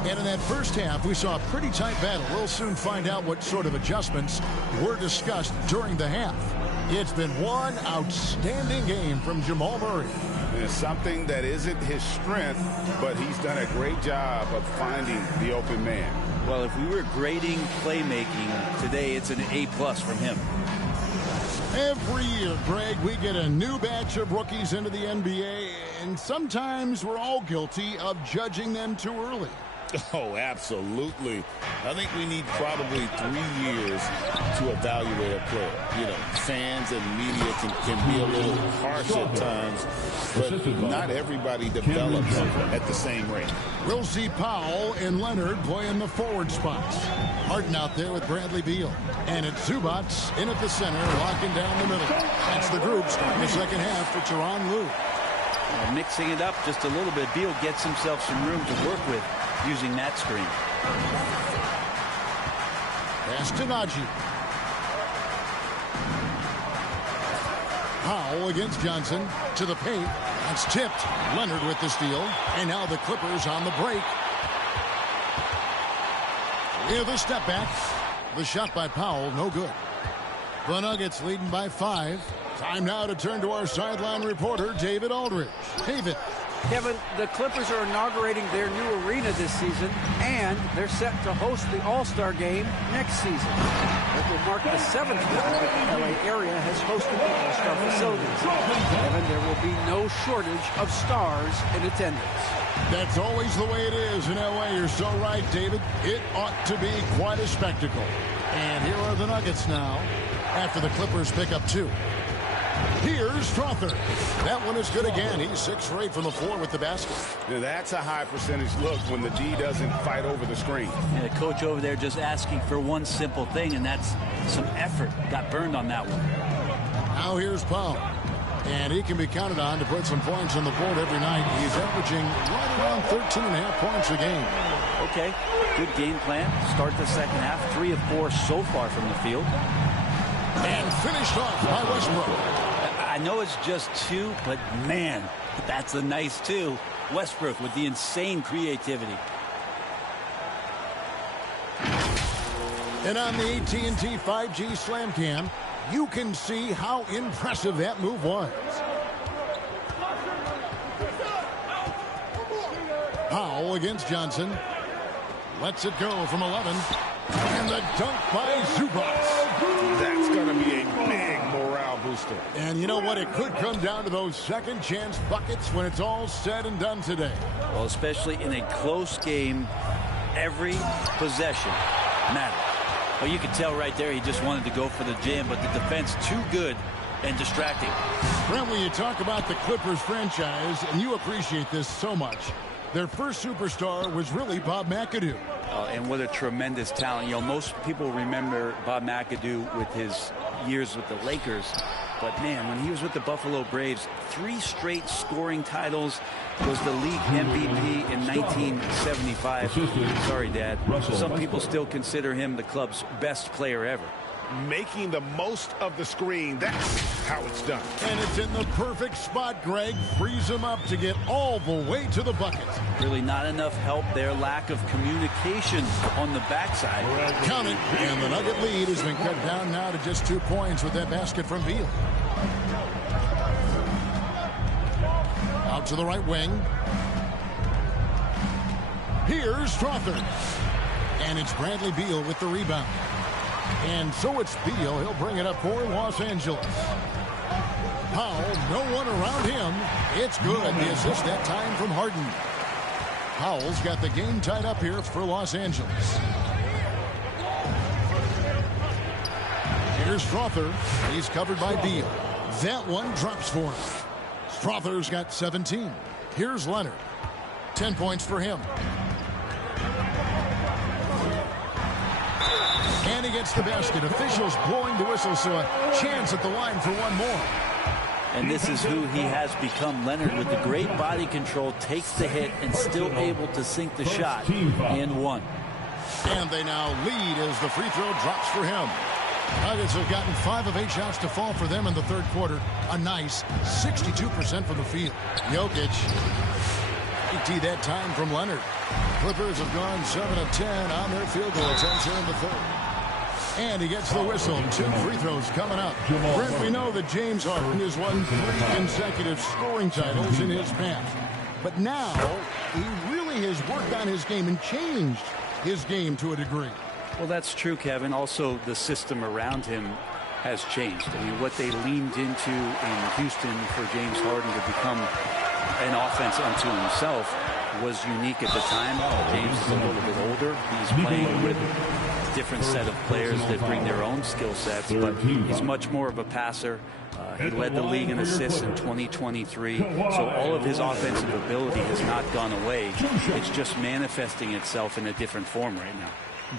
And in that first half, we saw a pretty tight battle. We'll soon find out what sort of adjustments were discussed during the half. It's been one outstanding game from Jamal Murray. It's something that isn't his strength, but he's done a great job of finding the open man. Well, if we were grading playmaking today, it's an A+ from him. Every year, Greg, we get a new batch of rookies into the NBA, and sometimes we're all guilty of judging them too early. Oh, absolutely. I think we need probably 3 years to evaluate a player. You know, fans and media can be a little harsh at times, but not everybody develops at the same rate. We'll see Powell and Leonard playing the forward spots. Harden out there with Bradley Beal. And it's Zubac in at the center, locking down the middle. That's the group starting the second half for Tyronn Lue. Mixing it up just a little bit, Beal gets himself some room to work with using that screen. Pass to Najee. Powell against Johnson to the paint. That's tipped. Leonard with the steal. And now the Clippers on the break. With a step back. The shot by Powell, no good. The Nuggets leading by 5. Time now to turn to our sideline reporter, David Aldridge. David. Kevin, the Clippers are inaugurating their new arena this season, and they're set to host the All-Star game next season. It will mark the 7th time the LA area has hosted the All-Star facilities. And there will be no shortage of stars in attendance. That's always the way it is in LA. You're so right, David. It ought to be quite a spectacle. And here are the Nuggets now after the Clippers pick up 2. Here's Strother. That one is good again. He's 6 for 8 from the floor with the basket. Now that's a high percentage look when the D doesn't fight over the screen. And the coach over there just asking for one simple thing, and that's some effort. Got burned on that one. Now here's Powell. And he can be counted on to put some points on the board every night. He's averaging right around 13.5 points a game. Okay, good game plan. Start the second half. 3 of 4 so far from the field. And finished off by Westbrook. I know it's just 2, but man, that's a nice 2. Westbrook with the insane creativity. And on the AT&T 5G Slam Cam, you can see how impressive that move was. Powell against Johnson. Lets it go from 11. And the dunk by Zubac. That's going to be a big morale booster. And you know what? It could come down to those second chance buckets when it's all said and done today. Well, especially in a close game, every possession matters. Well, you can tell right there he just wanted to go for the jam, but the defense too good and distracting. Brent, when you talk about the Clippers franchise, and you appreciate this so much, their first superstar was really Bob McAdoo. And what a tremendous talent. You know, most people remember Bob McAdoo with his years with the Lakers. But, man, when he was with the Buffalo Braves, 3 straight scoring titles, was the league MVP in 1975. Sorry, Dad. Some people still consider him the club's best player ever. Making the most of the screen. That's how it's done. And it's in the perfect spot, Greg. Frees him up to get all the way to the bucket. Really not enough help there. Lack of communication on the backside. Count it. And the Nugget lead has been cut down now to just 2 points with that basket from Beal. Out to the right wing. Here's Strother. And it's Bradley Beal with the rebound. And so it's Beal. He'll bring it up for Los Angeles. Powell, no one around him. It's good. The assist that time from Harden. Powell's got the game tied up here for Los Angeles. Here's Strother. He's covered by Beal. That one drops for him. Strother's got 17. Here's Leonard. 10 points for him. And he gets the basket. Officials blowing the whistle, so a chance at the line for one more. And this is who he has become. Leonard with the great body control, takes the hit and still able to sink the shot. And 1. And they now lead as the free throw drops for him. Nuggets have gotten 5 of 8 shots to fall for them in the third quarter. A nice 62% from the field. Jokic. AT that time from Leonard. Clippers have gone 7 of 10 on their field goal attempts here in the third. And he gets the whistle. 2 free throws coming up. Brent, we know that James Harden has won 3 consecutive scoring titles in his path. But now he really has worked on his game and changed his game to a degree. Well, that's true, Kevin. Also, the system around him has changed. I mean, what they leaned into in Houston for James Harden to become an offense unto himself was unique at the time. James is a little bit older. He's playing with a different set of players that bring their own skill sets, but he's much more of a passer. He led the league in assists in 2023, so all of his offensive ability has not gone away. It's just manifesting itself in a different form right now.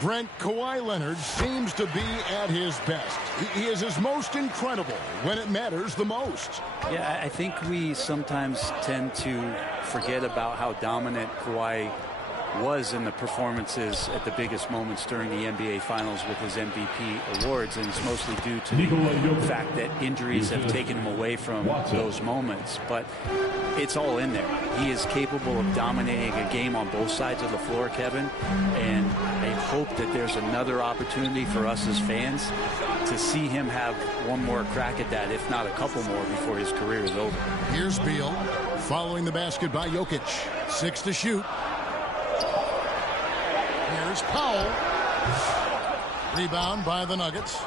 Brent, Kawhi Leonard seems to be at his best. He is his most incredible when it matters the most. Yeah, I think we sometimes tend to forget about how dominant Kawhi was in the performances at the biggest moments during the NBA Finals with his MVP awards, and it's mostly due to the fact that injuries have taken him away from those moments. But it's all in there. He is capable of dominating a game on both sides of the floor, Kevin, and I hope that there's another opportunity for us as fans to see him have one more crack at that, if not a couple more, before his career is over. Here's Beal following the basket by Jokic. 6 to shoot. Here's Powell. Rebound by the Nuggets.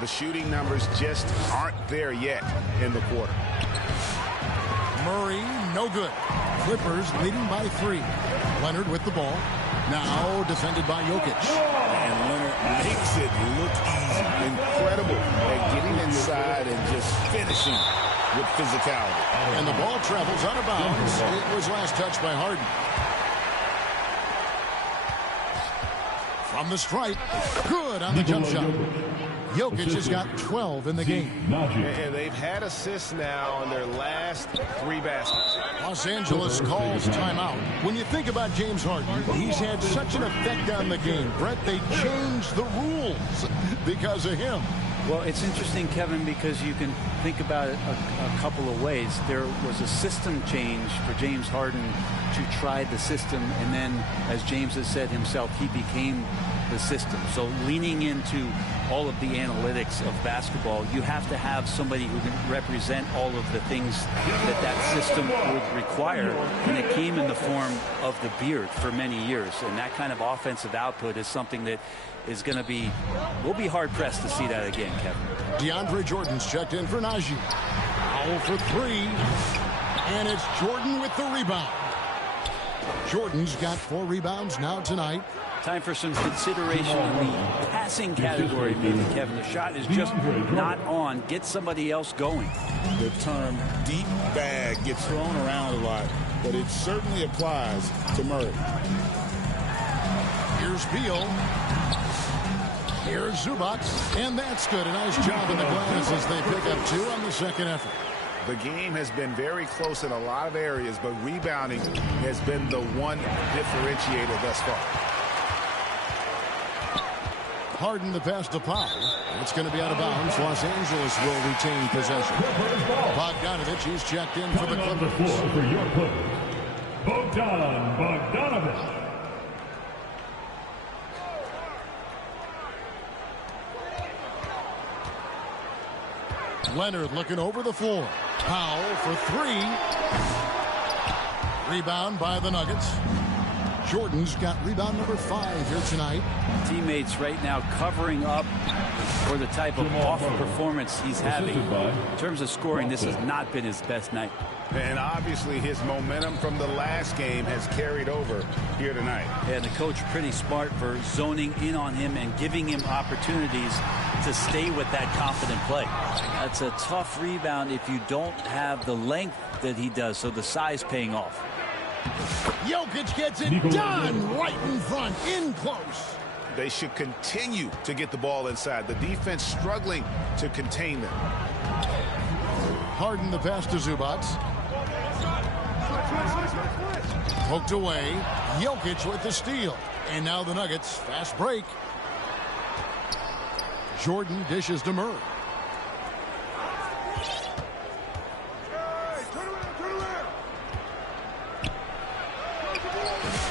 The shooting numbers just aren't there yet in the quarter. Murray, no good. Clippers leading by 3. Leonard with the ball. Now defended by Jokic. And Leonard makes it look easy. Incredible at getting inside and just finishing with physicality. And the ball travels out of bounds. It was last touched by Harden. From the stripe. Good on the jump shot. Jokic has got 12 in the game. And they've had assists now on their last 3 baskets. Los Angeles calls timeout. When you think about James Harden, he's had such an effect on the game. Brett, they changed the rules because of him. Well, it's interesting, Kevin, because you can think about it a couple of ways. There was a system change for James Harden to try the system, and then, as James has said himself, he became the system. So leaning into all of the analytics of basketball, you have to have somebody who can represent all of the things that system would require, and it came in the form of the beard for many years. And that kind of offensive output is something that is going to be, we'll be hard-pressed to see that again, Kevin. DeAndre Jordan's checked in for Najee. Foul for 3, and it's Jordan with the rebound. Jordan's got 4 rebounds now tonight. Time for some consideration in the passing category, maybe, Kevin. The shot is just not on. Get somebody else going. The term deep bag gets thrown around a lot, but it certainly applies to Murray. Here's Beal. Here's Zubac, and that's good. A nice job in the glass as they pick up 2 on the second effort. The game has been very close in a lot of areas, but rebounding has been the one differentiator thus far. Harden the pass to Powell. It's going to be out of bounds. Los Angeles will retain possession. Bogdanovich, he's checked in for the Clippers. For your Clippers, Bogdanovich. Leonard looking over the floor. Powell for 3. Rebound by the Nuggets. Jordan's got rebound number 5 here tonight. Teammates right now covering up for the type of off performance he's having. In terms of scoring, this has not been his best night. And obviously his momentum from the last game has carried over here tonight. And the coach pretty smart for zoning in on him and giving him opportunities to stay with that confident play. That's a tough rebound if you don't have the length that he does, so the size paying off. Jokic gets it done right in front, in close. They should continue to get the ball inside. The defense struggling to contain them. Harden the pass to Zubac. Poked away. Jokic with the steal. And now the Nuggets. Fast break. Jordan dishes to Murray.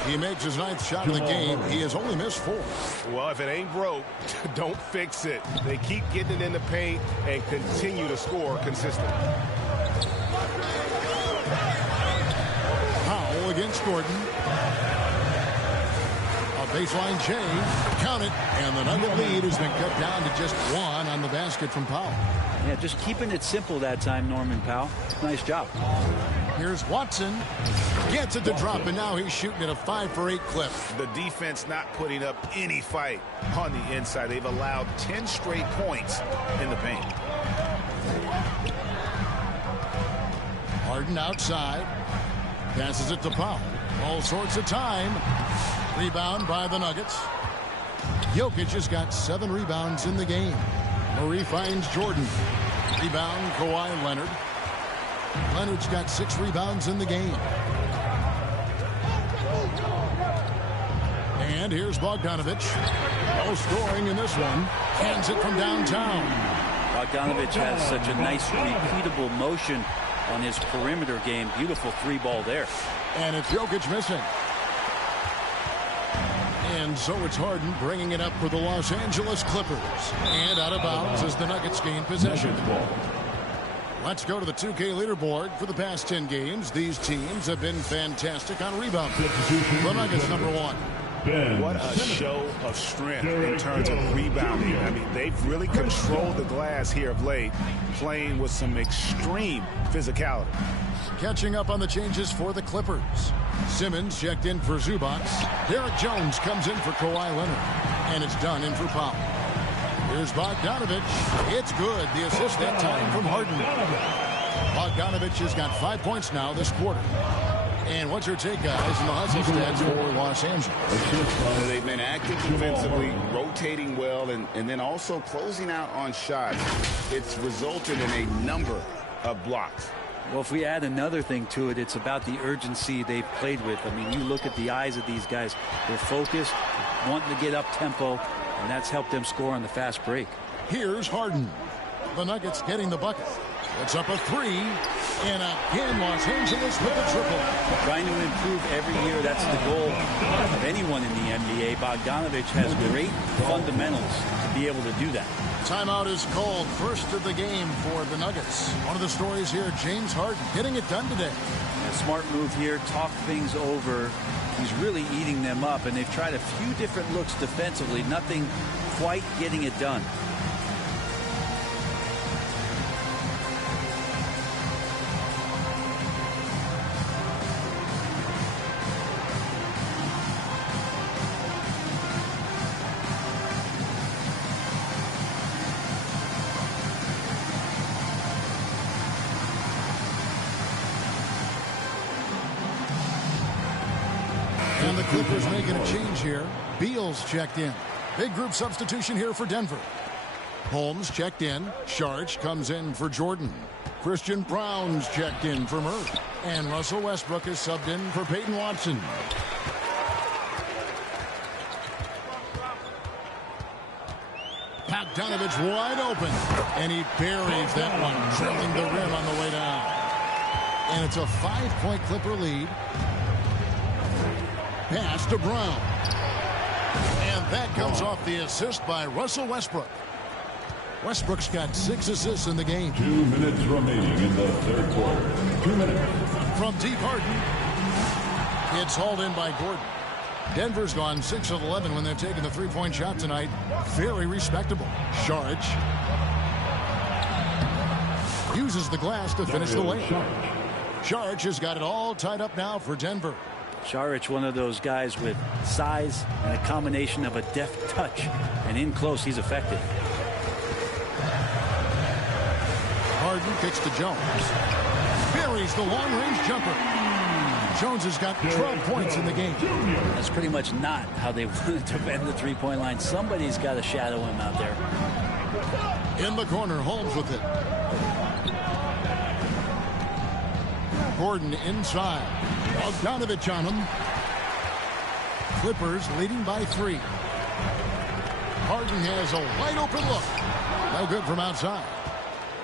He makes his 9th shot of the game. He has only missed 4. Well, if it ain't broke, don't fix it. They keep getting it in the paint and continue to score consistently. Powell against Gordon. A baseline change. Count it. And the Nugget lead has been cut down to just 1 on the basket from Powell. Yeah, just keeping it simple that time, Norman Powell. Nice job. Here's Watson. Gets it to drop, and now he's shooting at a 5 for 8 clip. The defense not putting up any fight on the inside. They've allowed 10 straight points in the paint. Harden outside. Passes it to Powell. All sorts of time. Rebound by the Nuggets. Jokic has got 7 rebounds in the game. Murray finds Jordan. Rebound, Kawhi Leonard. Leonard's got 6 rebounds in the game. And here's Bogdanovich. No scoring in this one. Hands it from downtown. Bogdanovich has such a nice repeatable motion on his perimeter game. Beautiful 3-ball there. And it's Jokic missing. And so it's Harden bringing it up for the Los Angeles Clippers. And out of bounds as the Nuggets gain possession. Let's go to the 2K leaderboard. For the past 10 games, these teams have been fantastic on rebound. The Nuggets number 1. What a show of strength in terms of rebounding. I mean, they've really controlled the glass here of late, playing with some extreme physicality. Catching up on the changes for the Clippers. Simmons checked in for Zubac. Derek Jones comes in for Kawhi Leonard. And it's done in for Powell. Here's Bogdanovich. It's good. The assist that time from Harden. Bogdanovich has got 5 points now this quarter. And what's your take, guys, in the hustle stats for Los Angeles? They've been active defensively, rotating well, and then also closing out on shots. It's resulted in a number of blocks. Well, if we add another thing to it, it's about the urgency they've played with. I mean, you look at the eyes of these guys. They're focused, wanting to get up tempo, and that's helped them score on the fast break. Here's Harden. The Nuggets getting the bucket. It's up a 3, and again Los Angeles with a triple. Trying to improve every year, that's the goal of anyone in the NBA. Bogdanovich has great fundamentals to be able to do that. Timeout is called. First of the game for the Nuggets. One of the stories here, James Harden getting it done today. A smart move here, talk things over. He's really eating them up, and they've tried a few different looks defensively. Nothing quite getting it done. And the Clippers making a change here. Beal's checked in. Big group substitution here for Denver. Holmes checked in. Sharge comes in for Jordan. Christian Brown's checked in for Murray. And Russell Westbrook is subbed in for Peyton Watson. Bogdanovich wide open. And he buries that one, drilling the rim on the way down. And it's a 5-point Clipper lead. Pass to Brown. And that comes off the assist by Russell Westbrook. Westbrook's got 6 assists in the game. 2 minutes remaining in the third quarter. 2 minutes. From deep, Harden. It's hauled in by Gordon. Denver's gone 6 of 11 when they're taking the three-point shot tonight. Very respectable. Sharge uses the glass to finish the layup. Sharge has got it all tied up now for Denver. Saric, one of those guys with size and a combination of a deft touch, and in close he's effective. Harden kicks to Jones. Buries the long-range jumper. Jones has got 12 points in the game. That's pretty much not how they wanted to bend the three-point line. Somebody's got to shadow him out there. In the corner, Holmes with it. Gordon inside. Bogdanovich on him. Clippers leading by 3. Harden has a wide open look. No good from outside.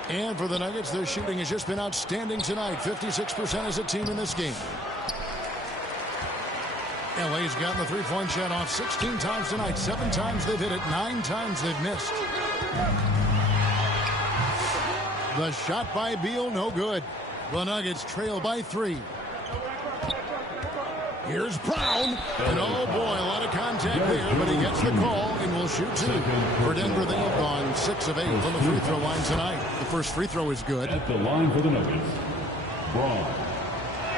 And for the Nuggets, their shooting has just been outstanding tonight. 56% as a team in this game. LA's gotten the three-point shot off 16 times tonight. 7 times they've hit it. 9 times they've missed. The shot by Beal, no good. The Nuggets trail by 3. Here's Brown. And oh boy, a lot of contact there, but he gets the call and will shoot 2. For Denver, they have gone 6 of 8 from the free throw line tonight. The first free throw is good. At the line for the Nuggets, Braun.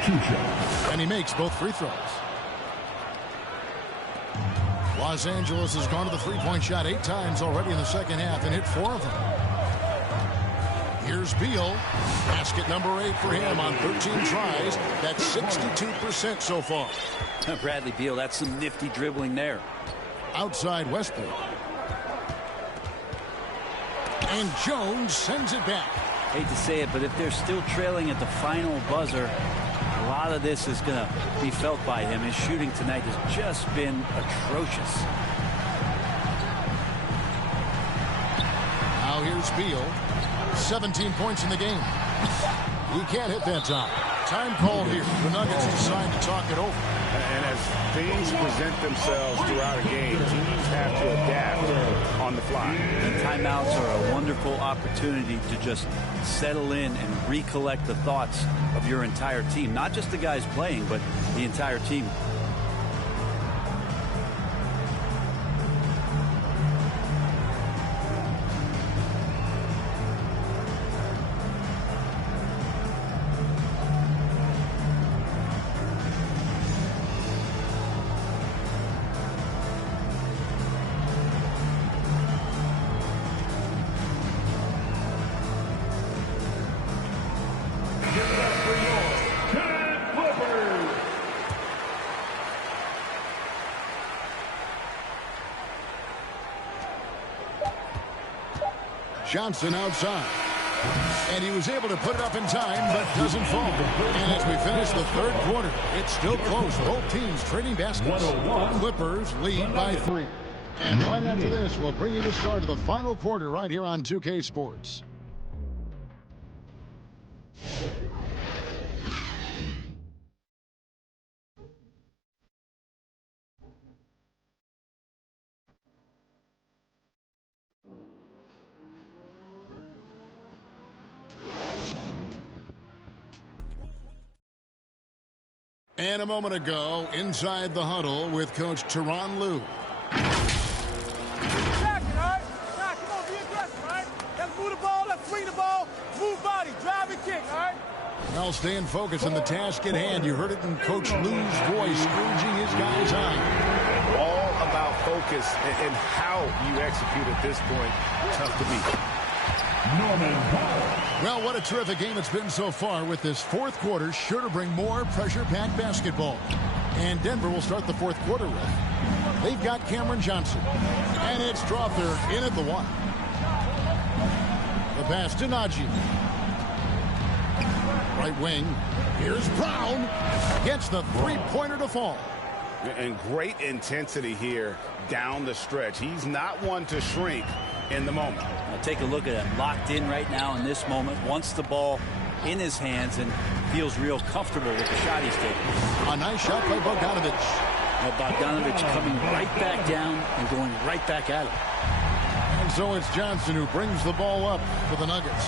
2 shots. And he makes both free throws. Los Angeles has gone to the three-point shot 8 times already in the second half and hit 4 of them. Here's Beal. Basket number 8 for him on 13 tries. That's 62% so far. Bradley Beal, that's some nifty dribbling there. Outside Westbrook. And Jones sends it back. Hate to say it, but if they're still trailing at the final buzzer, a lot of this is going to be felt by him. His shooting tonight has just been atrocious. Now here's Beal. 17 points in the game. He can't hit that time. Time call here. The Nuggets decide to talk it over. And as things present themselves throughout a game, teams have to adapt on the fly. And timeouts are a wonderful opportunity to just settle in and recollect the thoughts of your entire team. Not just the guys playing, but the entire team. Johnson outside. And he was able to put it up in time, but doesn't fall. And as we finish the third quarter, it's still close. Both teams trading baskets. Clippers lead by 3. And right after this, we'll bring you the start of the final quarter right here on 2K Sports. And a moment ago, inside the huddle with Coach Tyronn Lue. Well, staying focused on the task at hand. You heard it in Coach Lue's voice, urging his guys on. All about focus and how you execute at this point. Tough to beat. Well, what a terrific game it's been so far, with this fourth quarter sure to bring more pressure-packed basketball. And Denver will start the fourth quarter with. They've got Cameron Johnson. And it's Strother in at the 1. The pass to Najee. Right wing. Here's Brown. Gets the three-pointer to fall. And great intensity here down the stretch. He's not one to shrink in the moment. Now take a look at him, locked in right now in this moment, wants the ball in his hands and feels real comfortable with the shot he's taking. A nice shot by Bogdanovich. Now Bogdanovich coming right back down and going right back at him. And so it's Johnson who brings the ball up for the Nuggets.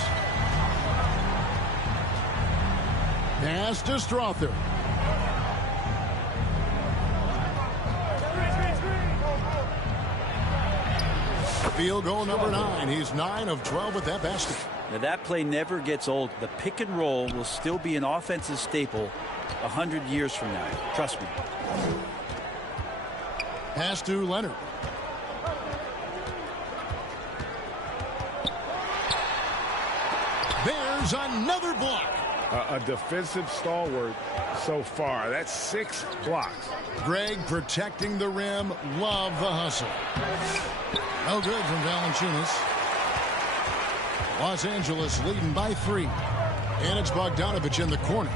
Pass to Strother. Field goal number 9. He's 9 of 12 with that basket. Now that play never gets old. The pick and roll will still be an offensive staple 100 years from now. Trust me. Pass to Leonard. There's another block. A defensive stalwart so far. That's 6 blocks. Greg protecting the rim. Love the hustle. No good from Valanciunas. Los Angeles leading by 3. And it's Bogdanovich in the corner.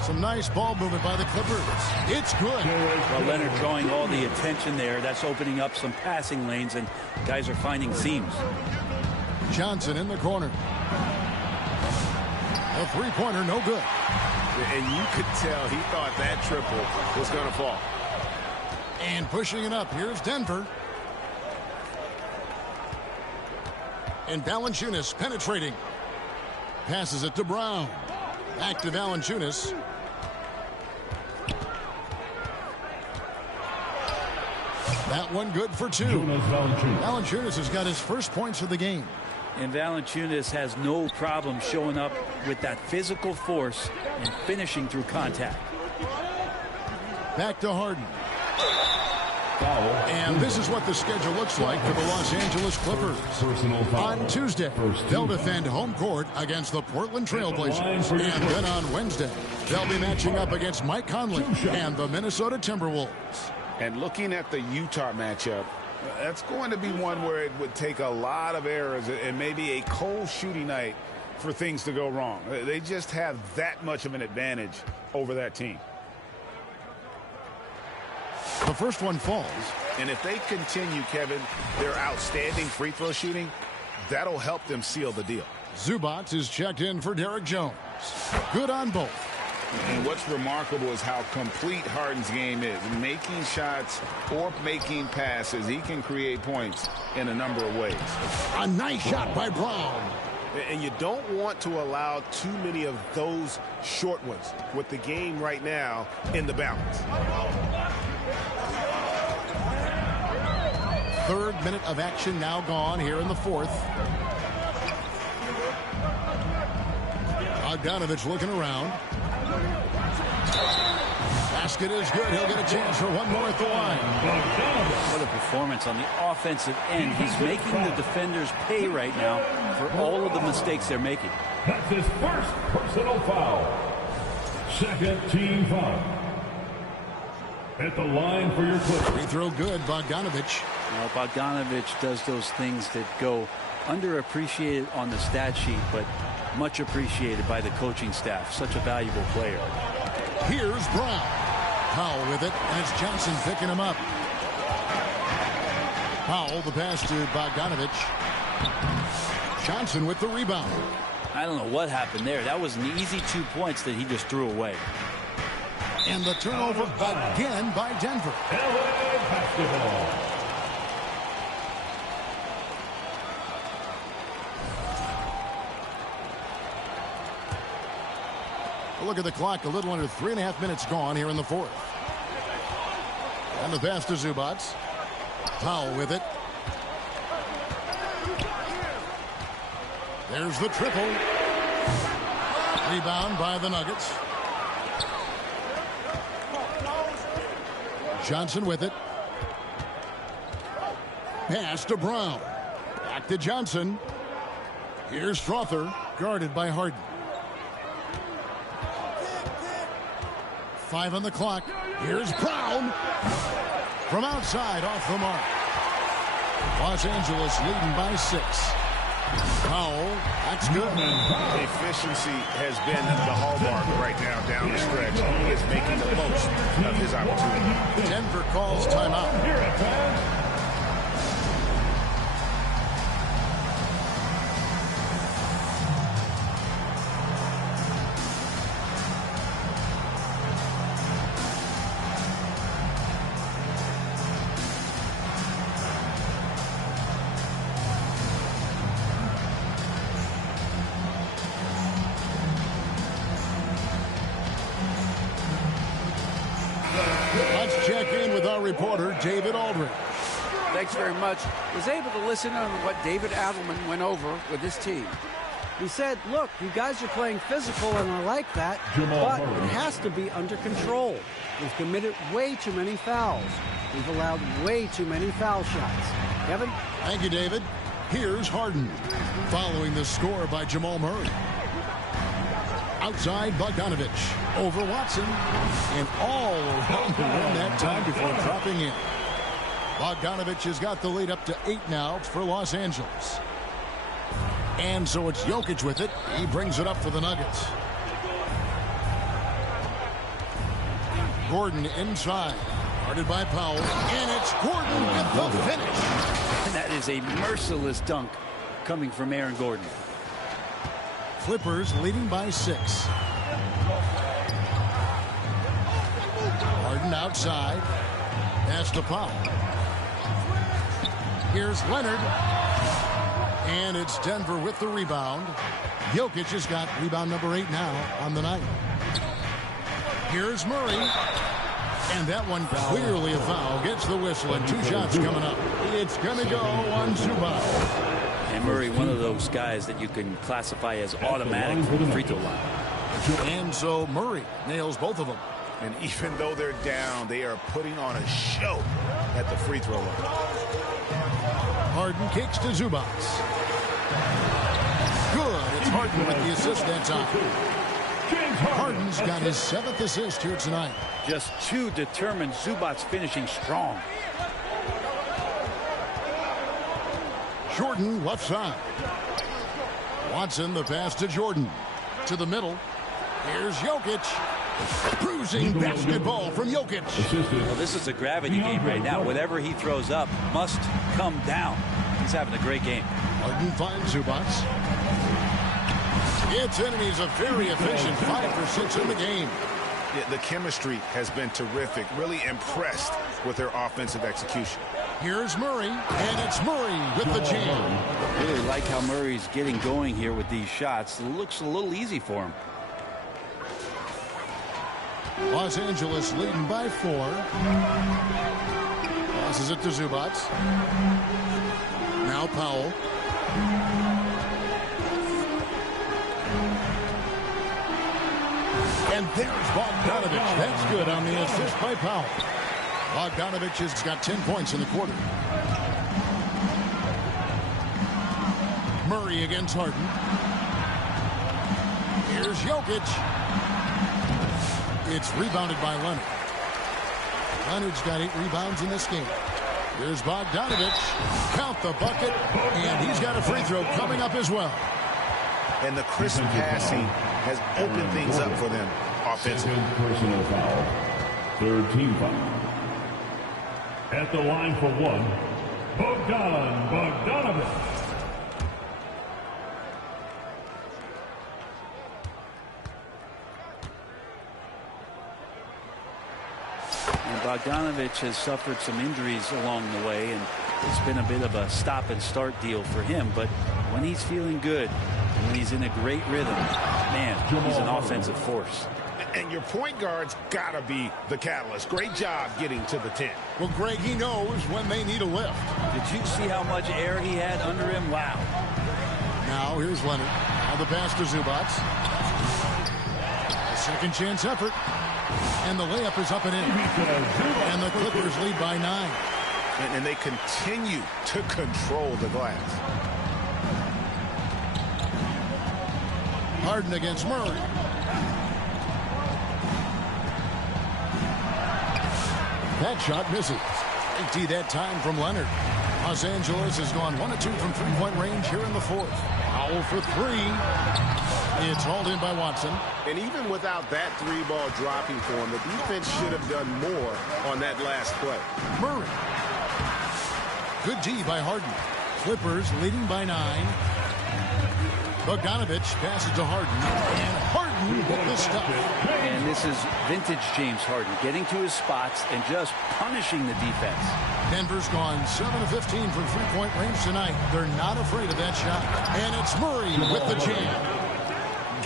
Some nice ball movement by the Clippers. It's good. Well, Leonard drawing all the attention there. That's opening up some passing lanes, and guys are finding seams. Johnson in the corner. A three-pointer, no good. And you could tell he thought that triple was going to fall. And pushing it up, here's Denver. And Valanciunas penetrating. Passes it to Brown. Back to Valanciunas. That one good for 2. Valanciunas has got his first points of the game. And Valanciunas has no problem showing up with that physical force and finishing through contact. Back to Harden. And this is what the schedule looks like for the Los Angeles Clippers. On Tuesday, they'll defend home court against the Portland Trailblazers. And then on Wednesday, they'll be matching up against Mike Conley and the Minnesota Timberwolves. And looking at the Utah matchup, that's going to be one where it would take a lot of errors and maybe a cold shooting night for things to go wrong. They just have that much of an advantage over that team. The first one falls. And if they continue, Kevin, their outstanding free throw shooting, that'll help them seal the deal. Zubac is checked in for Derek Jones. Good on both. And what's remarkable is how complete Harden's game is. Making shots or making passes, he can create points in a number of ways. A nice shot by Brown. And you don't want to allow too many of those short ones with the game right now in the balance. Third minute of action now gone here in the fourth. Bogdanovich looking around. Basket is good. He'll get a chance for one more at the line. What a performance on the offensive end. He's making the defenders pay right now for all of the mistakes they're making. That's his first personal foul. Second team foul. At the line for your Clippers. Free throw good, Bogdanovich. Well, Bogdanovich does those things that go underappreciated on the stat sheet, but much appreciated by the coaching staff. Such a valuable player. Here's Brown. Powell with it, and it's Johnson picking him up. Powell, the pass to Bogdanovich. Johnson with the rebound. I don't know what happened there. That was an easy 2 points that he just threw away. And the turnover again by Denver. LA basketball. Look at the clock. A little under 3.5 minutes gone here in the fourth. And the pass to Zubac. Powell with it. There's the triple. Rebound by the Nuggets. Johnson with it. Pass to Brown. Back to Johnson. Here's Strother, guarded by Harden. 5 on the clock. Here's Brown. From outside, off the mark. Los Angeles leading by 6. Powell, that's good. Efficiency has been the hallmark right now down the stretch. He is making the most of his opportunity. Denver calls timeout. Let's check in with our reporter, David Aldridge. Thanks very much. Was able to listen on what David Adelman went over with his team. He said, look, you guys are playing physical, and I like that, but it has to be under control. We've committed way too many fouls. We've allowed way too many foul shots. Kevin? Thank you, David. Here's Harden, following the score by Jamal Murray. Outside, Bogdanovich over Watson, and all around the rim that time before dropping in. Bogdanovich has got the lead up to 8 now for Los Angeles. And so it's Jokic with it. He brings it up for the Nuggets. Gordon inside, guarded by Powell, and it's Gordon with the finish. And that is a merciless dunk coming from Aaron Gordon. Clippers leading by 6. Harden outside. Pass to Powell. Here's Leonard. And it's Denver with the rebound. Jokic has got rebound number 8 now on the night. Here's Murray. And that one clearly a foul. Gets the whistle, and 2 shots coming up. It's going to go on Zubac. And Murray, one of those guys that you can classify as automatic for the free throw line. And so Murray nails both of them. And even though they're down, they are putting on a show at the free throw line. Harden kicks to Zubac. Good. It's Harden with the assist that time. Harden's got his 7th assist here tonight. Just 2 determined. Zubac finishing strong. Jordan left side. Watson, the pass to Jordan. To the middle. Here's Jokic. Bruising basketball from Jokic. Well, this is a gravity game right now. Whatever he throws up must come down. He's having a great game. Harden finds Zubac. It's in, and he's a very efficient 5 for 6 in the game. Yeah, the chemistry has been terrific. Really impressed with their offensive execution. Here's Murray, and it's Murray with the jam. Really like how Murray's getting going here with these shots. It looks a little easy for him. Los Angeles leading by 4. Passes it to Zubac. Now Powell. And there's Bogdanovich. That's good on the assist by Powell. Bogdanovich has got 10 points in the quarter. Murray against Harden. Here's Jokic. It's rebounded by Leonard. Leonard's got 8 rebounds in this game. Here's Bogdanovich. Count the bucket. And he's got a free throw coming up as well. And the crisp passing has opened things up for them offensively. Second personal foul. Third team foul. At the line for one, Bogdanovich. And Bogdanovich has suffered some injuries along the way, and it's been a bit of a stop-and-start deal for him. But when he's feeling good, and when he's in a great rhythm, man, he's an offensive force. And your point guard's got to be the catalyst. Great job getting to the 10. Well, Greg, he knows when they need a lift. Did you see how much air he had under him? Wow. Now, here's Leonard. Now the pass to Zubac. A second chance effort. And the layup is up and in. And the Clippers lead by 9. And they continue to control the glass. Harden against Murray. That shot misses. Big T that time from Leonard. Los Angeles has gone 1 of 2 from three-point range here in the fourth. Foul for 3. It's hauled in by Watson. And even without that 3-ball dropping for him, the defense should have done more on that last play. Murray. Good D by Harden. Clippers leading by 9. Bogdanovich passes to Harden. And Harden with the stuff. And this is vintage James Harden, getting to his spots and just punishing the defense. Denver's gone 7 of 15 from three-point range tonight. They're not afraid of that shot. And it's Murray with the jam.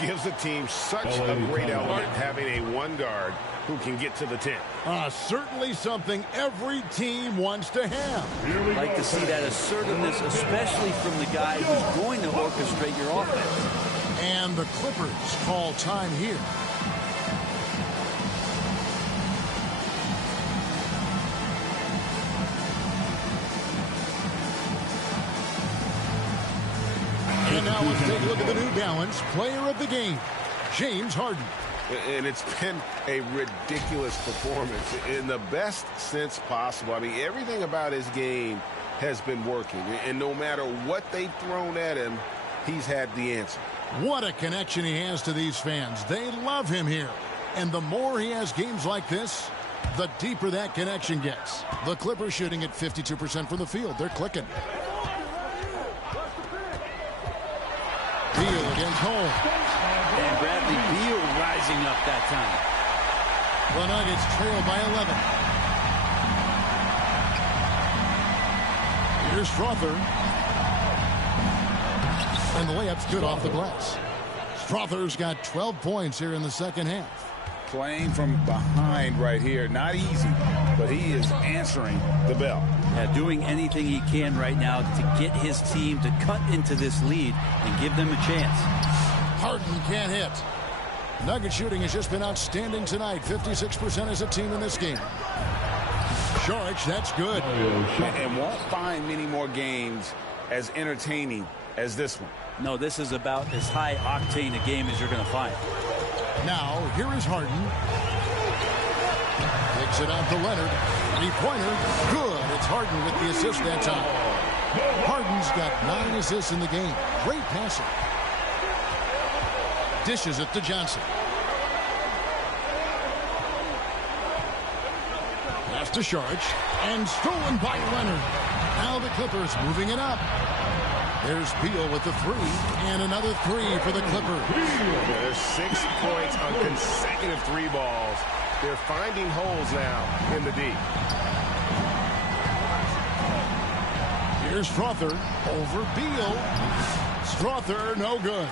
Gives the team such a great element having a one guard who can get to the 10. Certainly something every team wants to have. I'd like to see that assertiveness, especially from the guy who's going to orchestrate your offense. And the Clippers call time here. And now let's take a look at the New Balance player of the game, James Harden. And it's been a ridiculous performance in the best sense possible. I mean, everything about his game has been working. And no matter what they've thrown at him, he's had the answer. What a connection he has to these fans. They love him here. And the more he has games like this, the deeper that connection gets. The Clippers shooting at 52% from the field. They're clicking. Beal against Home. And Bradley Beal rising up that time. The Nuggets trail by 11. Here's Strother. And the layup's good off the glass. Strother's got 12 points here in the second half. Playing from behind right here. Not easy, but he is answering the bell. Yeah, doing anything he can right now to get his team to cut into this lead and give them a chance. Harden can't hit. Nugget shooting has just been outstanding tonight. 56% as a team in this game. Saric, that's good. And won't find many more games as entertaining as this one. No, this is about as high octane a game as you're going to find. Now, here is Harden. Takes it out to Leonard. Three-pointer. Good. It's Harden with the assist that time. Harden's got 9 assists in the game. Great passing. Dishes it to Johnson. Pass to Saric. And stolen by Leonard. Now the Clippers moving it up. There's Beal with the 3, and another 3 for the Clippers. There's 6 points on consecutive 3 balls. They're finding holes now in the D. Here's Strother over Beal. Strother, no good.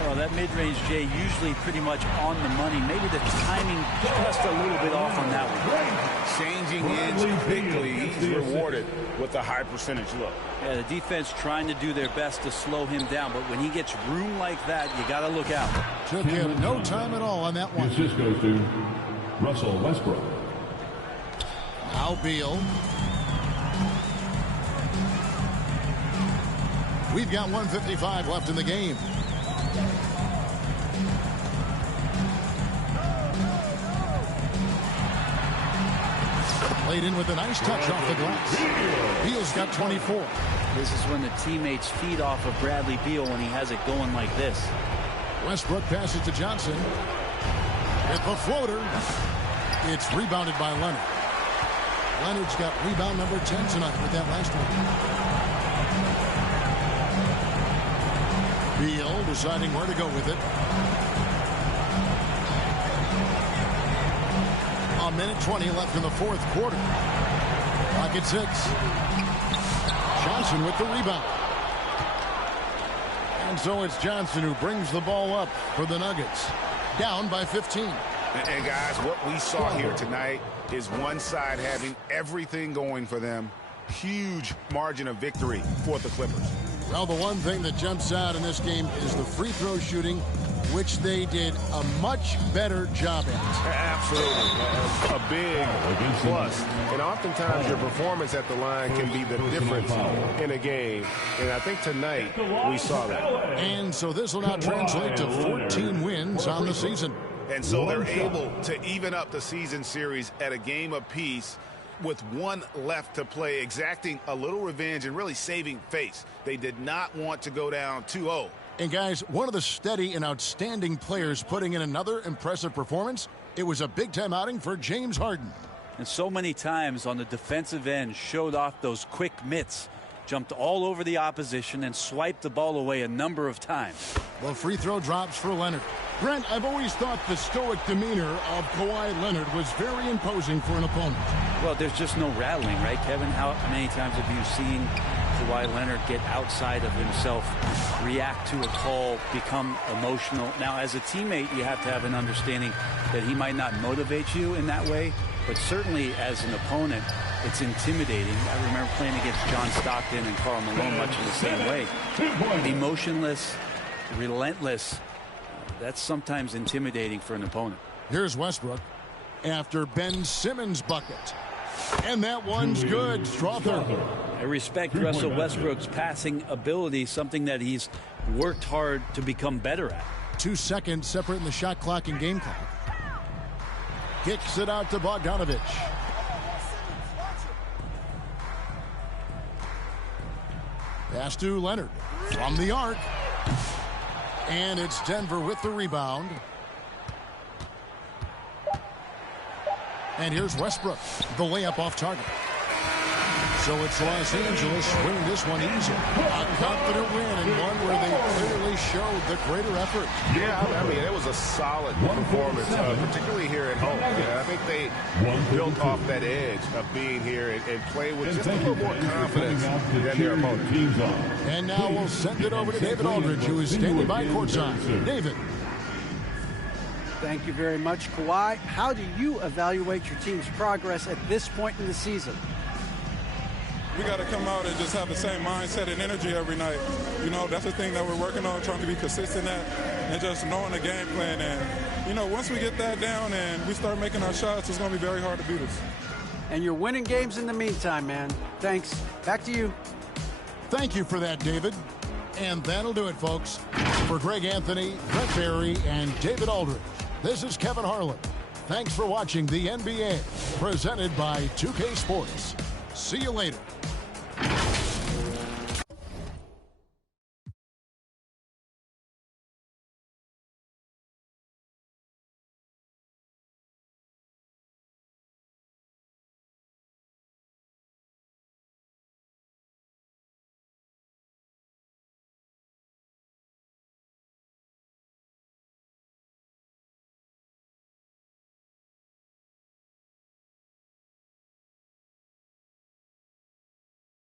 Well, that mid-range, Jay, usually pretty much on the money. Maybe the timing just a little bit off on that one. Changing ends quickly. He's rewarded with a high percentage look. Yeah, the defense trying to do their best to slow him down, but when he gets room like that, you got to look out. Took him no time at all on that one. The assist goes to Russell Westbrook. Now Beal. We've got 1:55 left in the game. Laid in with a nice touch off the glass. Beal's got 24. This is when the teammates feed off of Bradley Beal when he has it going like this. Westbrook passes to Johnson. With the floater. It's rebounded by Leonard. Leonard's got rebound number 10 tonight with that last one. Beal deciding where to go with it. A minute 20 left in the fourth quarter. Clock at 6. Johnson with the rebound. And so it's Johnson who brings the ball up for the Nuggets. Down by 15. And guys, what we saw here tonight is one side having everything going for them. Huge margin of victory for the Clippers. Well, the one thing that jumps out in this game is the free throw shooting, which they did a much better job at. Absolutely. A big plus. And oftentimes your performance at the line can be the difference in a game. And I think tonight we saw that. And so this will now translate to 14 wins on the season. And so they're able to even up the season series at a game apiece with one left to play, exacting a little revenge and really saving face. They did not want to go down 2-0. And guys, one of the steady and outstanding players putting in another impressive performance. It was a big-time outing for James Harden. And so many times on the defensive end showed off those quick mitts. Jumped all over the opposition and swiped the ball away a number of times. Well, free throw drops for Leonard. Brent, I've always thought the stoic demeanor of Kawhi Leonard was very imposing for an opponent. Well, there's just no rattling, right, Kevin? How many times have you seen Kawhi Leonard get outside of himself, react to a call, become emotional? Now, as a teammate, you have to have an understanding that he might not motivate you in that way, but certainly as an opponent, it's intimidating. I remember playing against John Stockton and Karl Malone much in the same way. Emotionless, relentless. That's sometimes intimidating for an opponent. Here's Westbrook after Ben Simmons' bucket. And that one's good. Strother. I respect Russell Westbrook's passing ability, something that he's worked hard to become better at. 2 seconds separating the shot clock and game clock. Kicks it out to Bogdanovich. Pass to Leonard from the arc. And it's Denver with the rebound. And here's Westbrook, the layup off target. So it's Los Angeles winning this one easy. A confident win and one where they clearly showed the greater effort. Yeah, I mean, it was a solid performance, particularly here at home. Yeah, I think they built off that edge of being here and play with just a little more confidence than their opponent. And now we'll send it over to David Aldridge, who is standing by courtside. David. Thank you very much, Kawhi. How do you evaluate your team's progress at this point in the season? We got to come out and just have the same mindset and energy every night. You know, that's the thing that we're working on, trying to be consistent at, and just knowing the game plan. And, you know, once we get that down and we start making our shots, it's going to be very hard to beat us. And you're winning games in the meantime, man. Thanks. Back to you. Thank you for that, David. And that'll do it, folks. For Greg Anthony, Brett Barry, and David Aldridge, this is Kevin Harlan. Thanks for watching the NBA, presented by 2K Sports. See you later.